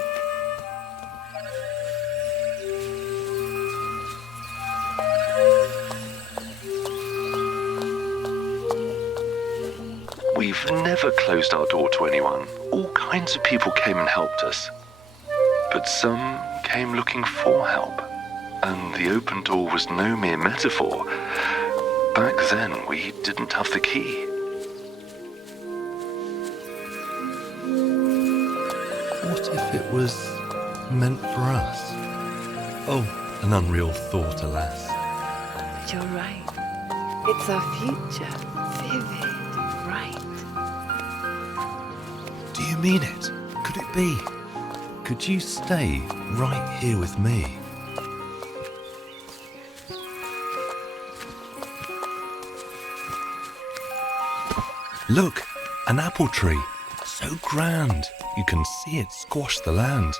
We've never closed our door to anyone. All kinds of people came and helped us. But some came looking for help. And the open door was no mere metaphor. Back then, we didn't have the key. What if it was meant for us? Oh, an unreal thought, alas. But you're right. It's our future. Vivid, bright. Do you mean it? Could it be? Could you stay right here with me? Look, an apple tree. So grand. You can see it squash the land.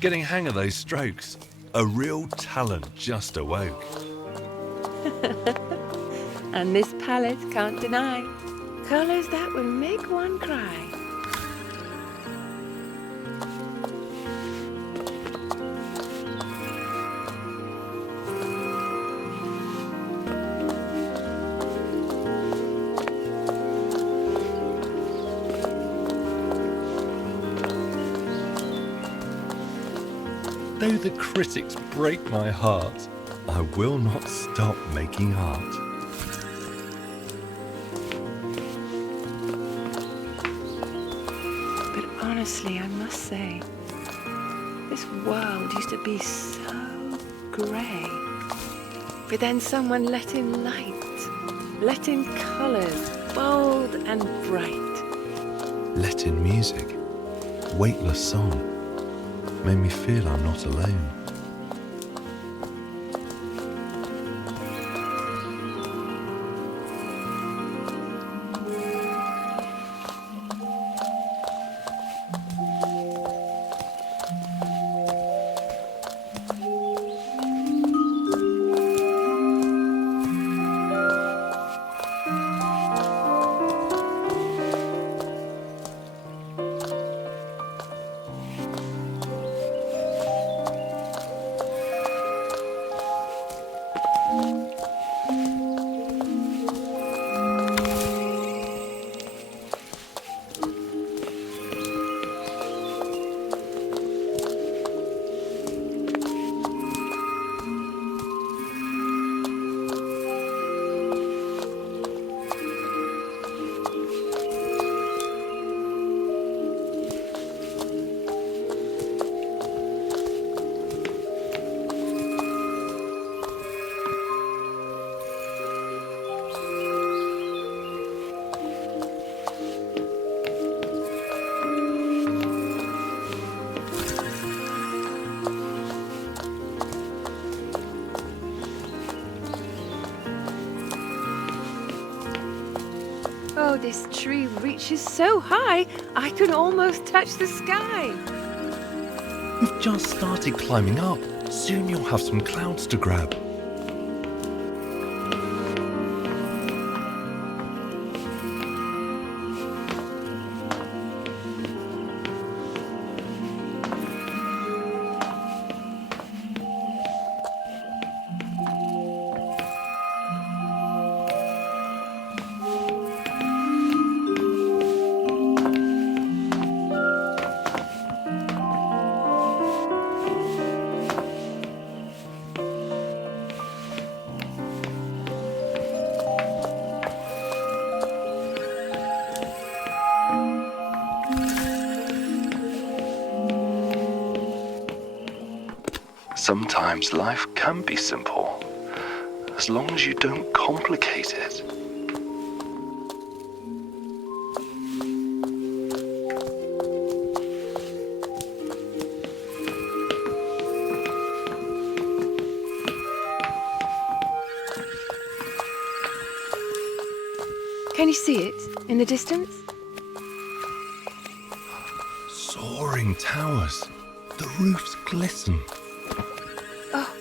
Getting hang of those strokes. A real talent just awoke. And this palette can't deny colours that will make one cry. Though the critics break my heart, I will not stop making art. But honestly, I must say, this world used to be so grey. But then someone let in light, let in colours, bold and bright. Let in music, weightless song, made me feel I'm not alone. this tree reaches so high, I can almost touch the sky. You've just started climbing up. Soon you'll have some clouds to grab. Sometimes life can be simple, as long as you don't complicate it. Can you see it in the distance? Soaring towers. The roofs glisten. Oh,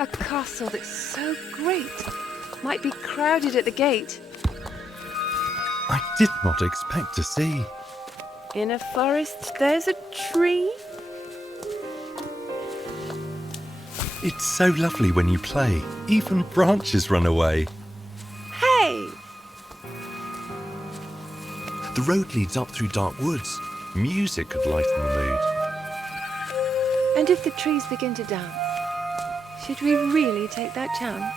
a castle that's so great. Might be crowded at the gate. I did not expect to see. In a forest, there's a tree. It's so lovely when you play. Even branches run away. Hey! The road leads up through dark woods. Music could lighten the mood. And if the trees begin to dance, should we really take that chance?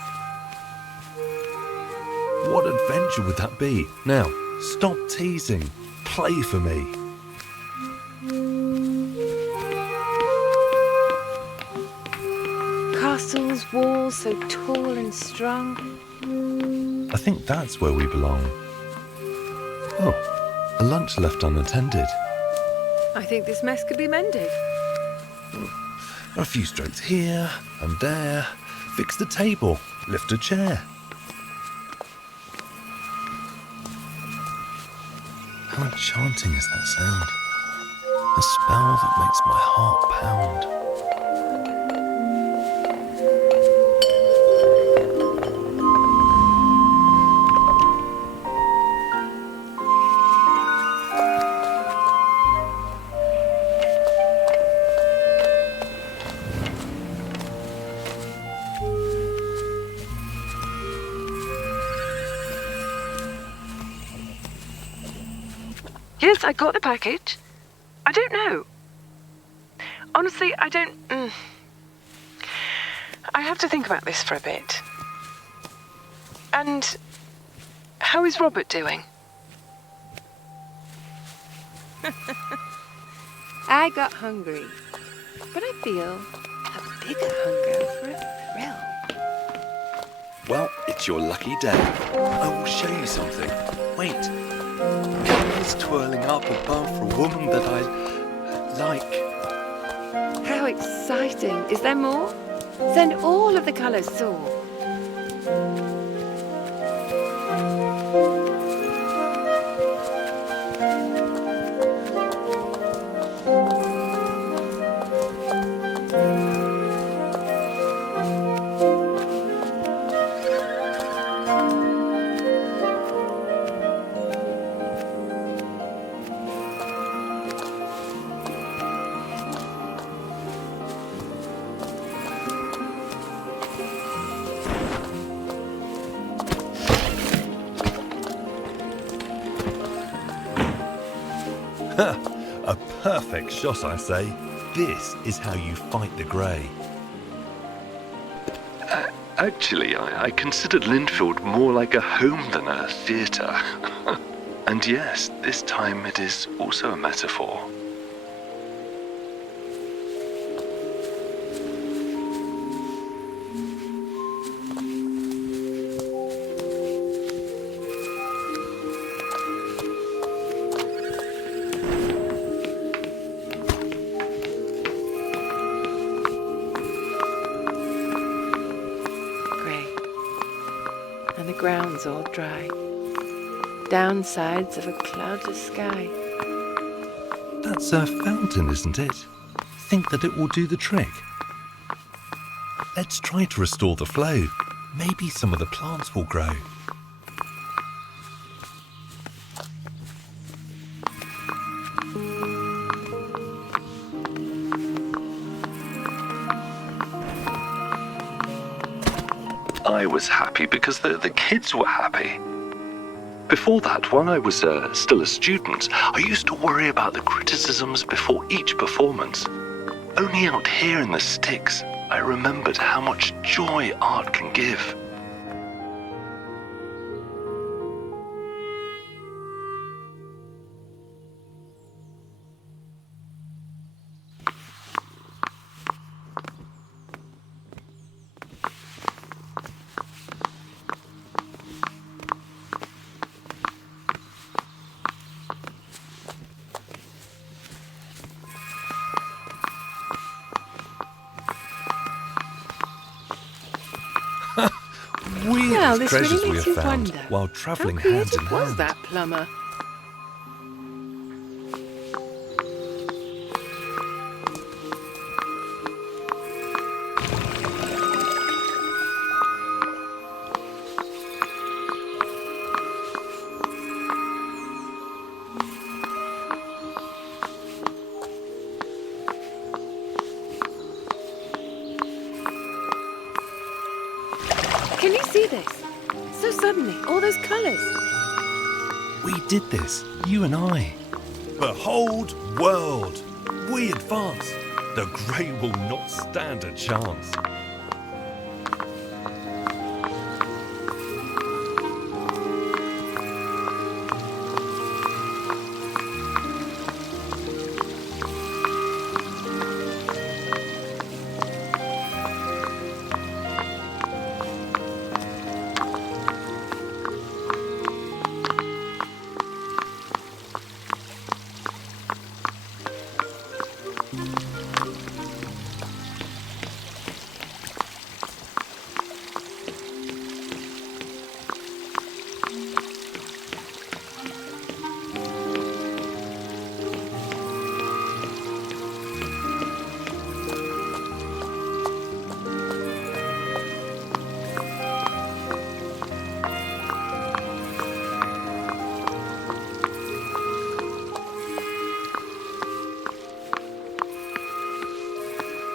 What adventure would that be? Now, stop teasing. Play for me. Castles, walls so tall and strong. I think that's where we belong. Oh, a lunch left unattended. I think this mess could be mended. A few strokes here and there. Fix the table. Lift a chair. How enchanting is that sound? A spell that makes my heart pound. Yes, I got the package. I don't know. Honestly, I don't... I have to think about this for a bit. And how is Robert doing? I got hungry, but I feel a bigger hunger for a thrill. Well, it's your lucky day. I will show you something. Wait. Colours twirling up above for a woman that I like. How exciting. Is there more? Send all of the colours soar. A perfect shot, I say. This is how you fight the grey. Actually, I considered Linfield more like a home than a theatre. And yes, this time it is also a metaphor. Grey. And the ground's all dry. downsides of a cloudless sky. That's a fountain, isn't it? Think that it will do the trick. Let's try to restore the flow. Maybe some of the plants will grow. I was happy because the kids were happy. Before that, when I was still a student, I used to worry about the criticisms before each performance. Only out here in the sticks, I remembered how much joy art can give. Well, this treasures really we makes have you found wonder. while travelling How hand in creative was hand. that plumber? Can you see this? So suddenly, all those colours. We did this, you and I. Behold, world! We advance. The grey will not stand a chance.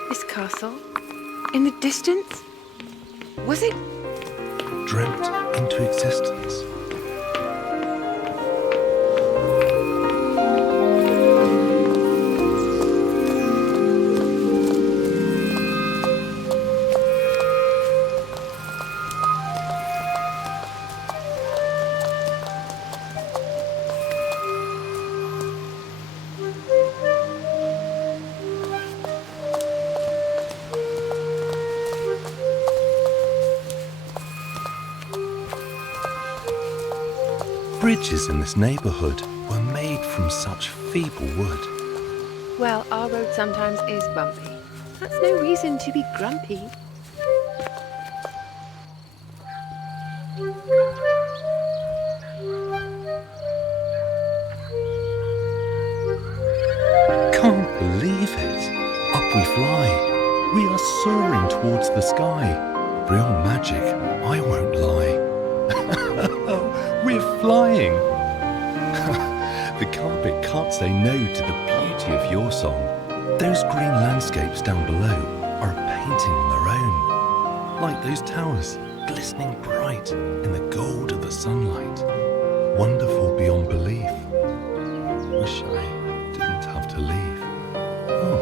This castle? In the distance? Was it? Dreamt into existence. Bridges in this neighbourhood were made from such feeble wood. Well, our road sometimes is bumpy. That's no reason to be grumpy. Can't believe it. Up we fly. We are soaring towards the sky. Real magic, I won't lie. We're flying. The carpet can't say no to the beauty of your song. Those green landscapes down below are a painting on their own. Like those towers, glistening bright in the gold of the sunlight. Wonderful beyond belief. Wish I didn't have to leave. Oh,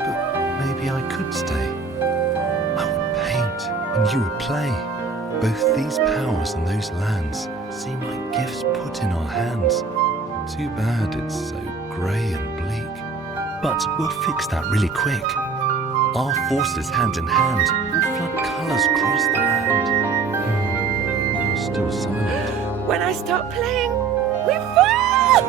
but maybe I could stay. I would paint and you would play. Both these powers and those lands seem like gifts put in our hands. Too bad it's so grey and bleak. But we'll fix that really quick. Our forces hand in hand will flood colours across the land. You're still silent. When I stop playing, we fall!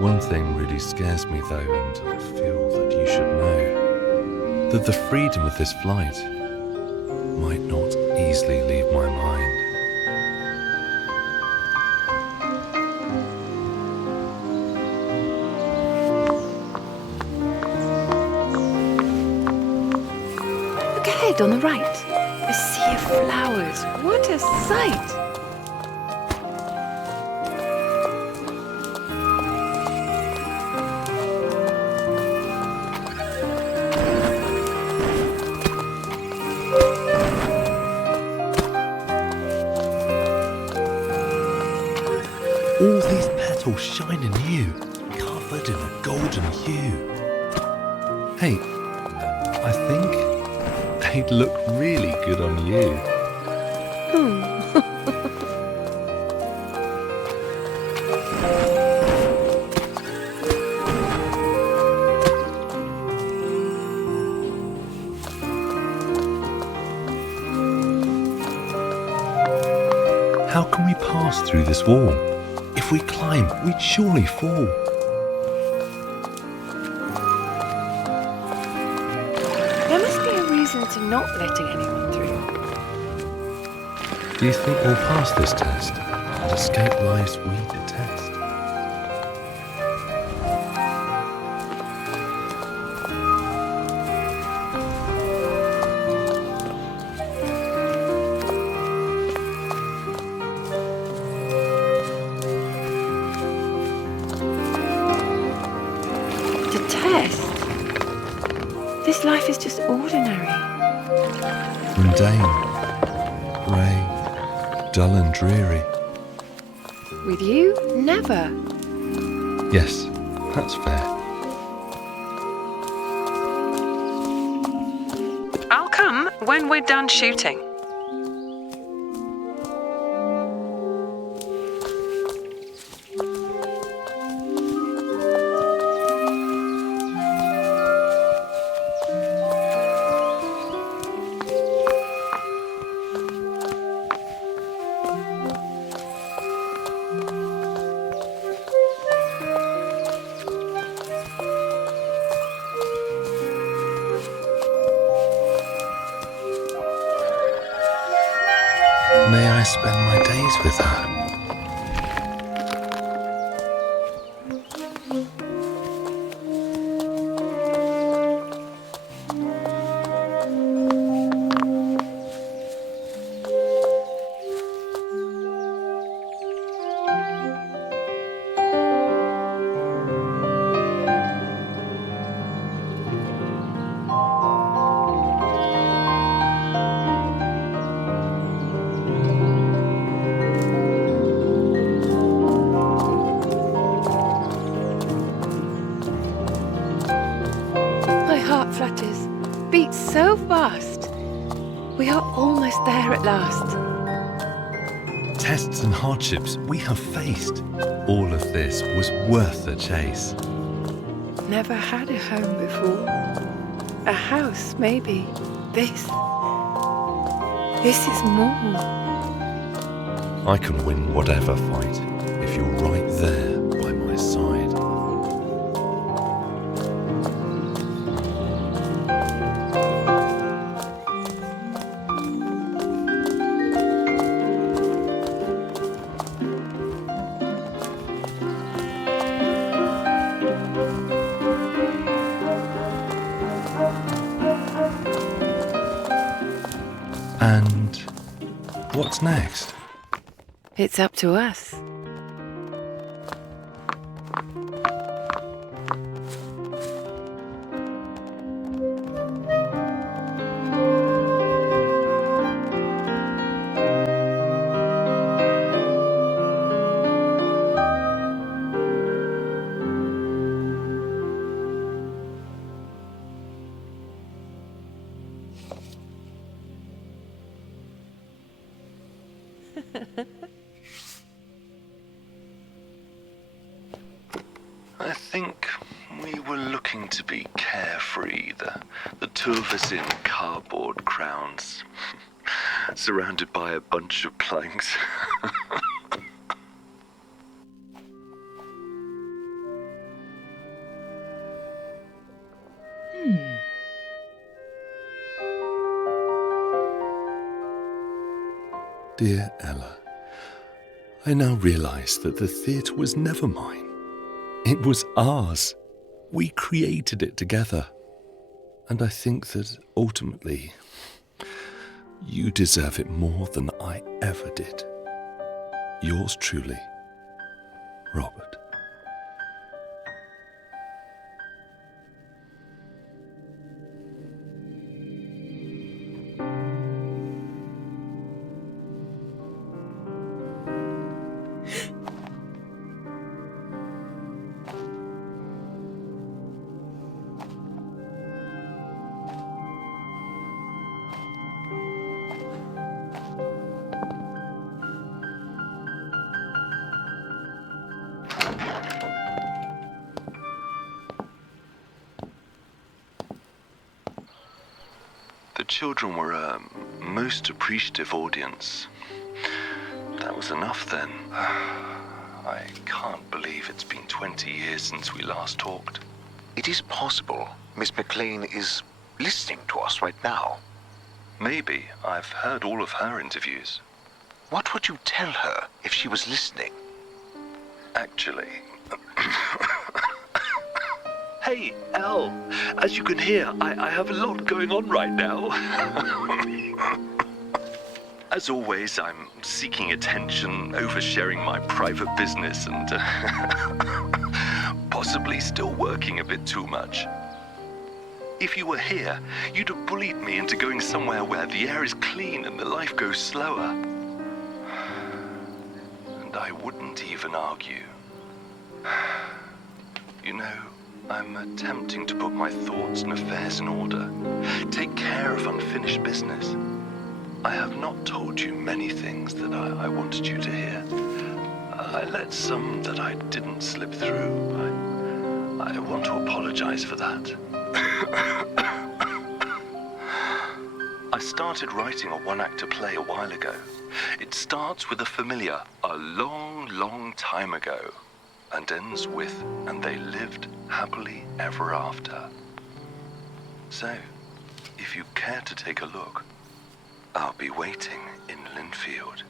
One thing really scares me though, and I feel that you should know. That the freedom of this flight might not easily leave my mind. ahead on the right, a sea of flowers. What a sight! All these petals shine new, covered in a golden hue. Hey, I think they'd look really good on you. How can we pass through this wall? If we climb, we'd surely fall. There must be a reason to not letting anyone through. Do you think we'll pass this test and escape lives we detest? The test? This life is just ordinary. Mundane, grey, dull and dreary. With you, never. Yes, that's fair. I'll come when we're done shooting. May I spend my days with her? Flutters, beats so fast. We are almost there at last. Tests and hardships we have faced. All of this was worth the chase. Never had a home before. A house, maybe. This is more. I can win whatever fight if you're right there by my side. And what's next? It's up to us. I think we were looking to be carefree, the two of us in cardboard crowns, surrounded by a bunch of planks. Dear Ella, I now realise that the theatre was never mine. It was ours. We created it together. And I think that ultimately You deserve it more than I ever did. Yours truly, Robert. The children were a most appreciative audience. That was enough then. I can't believe it's been 20 years since we last talked. It is possible Miss McLean is listening to us right now. Maybe. I've heard all of her interviews. What would you tell her if she was listening? Actually... Hey, Elle, as you can hear, I have a lot going on right now. As always, I'm seeking attention, oversharing my private business, and possibly still working a bit too much. If you were here, you'd have bullied me into going somewhere where the air is clean and the life goes slower. And I wouldn't even argue. You know, I'm attempting to put my thoughts and affairs in order, take care of unfinished business. I have not told you many things that I wanted you to hear. I let some that I didn't slip through. I want to apologize for that. I started writing a one-actor play a while ago. It starts with a familiar, a long, long time ago, and ends with, and they lived happily ever after. So, if you care to take a look, I'll be waiting in Linfield.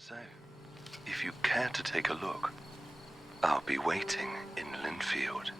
So, if you care to take a look, I'll be waiting in Linfield.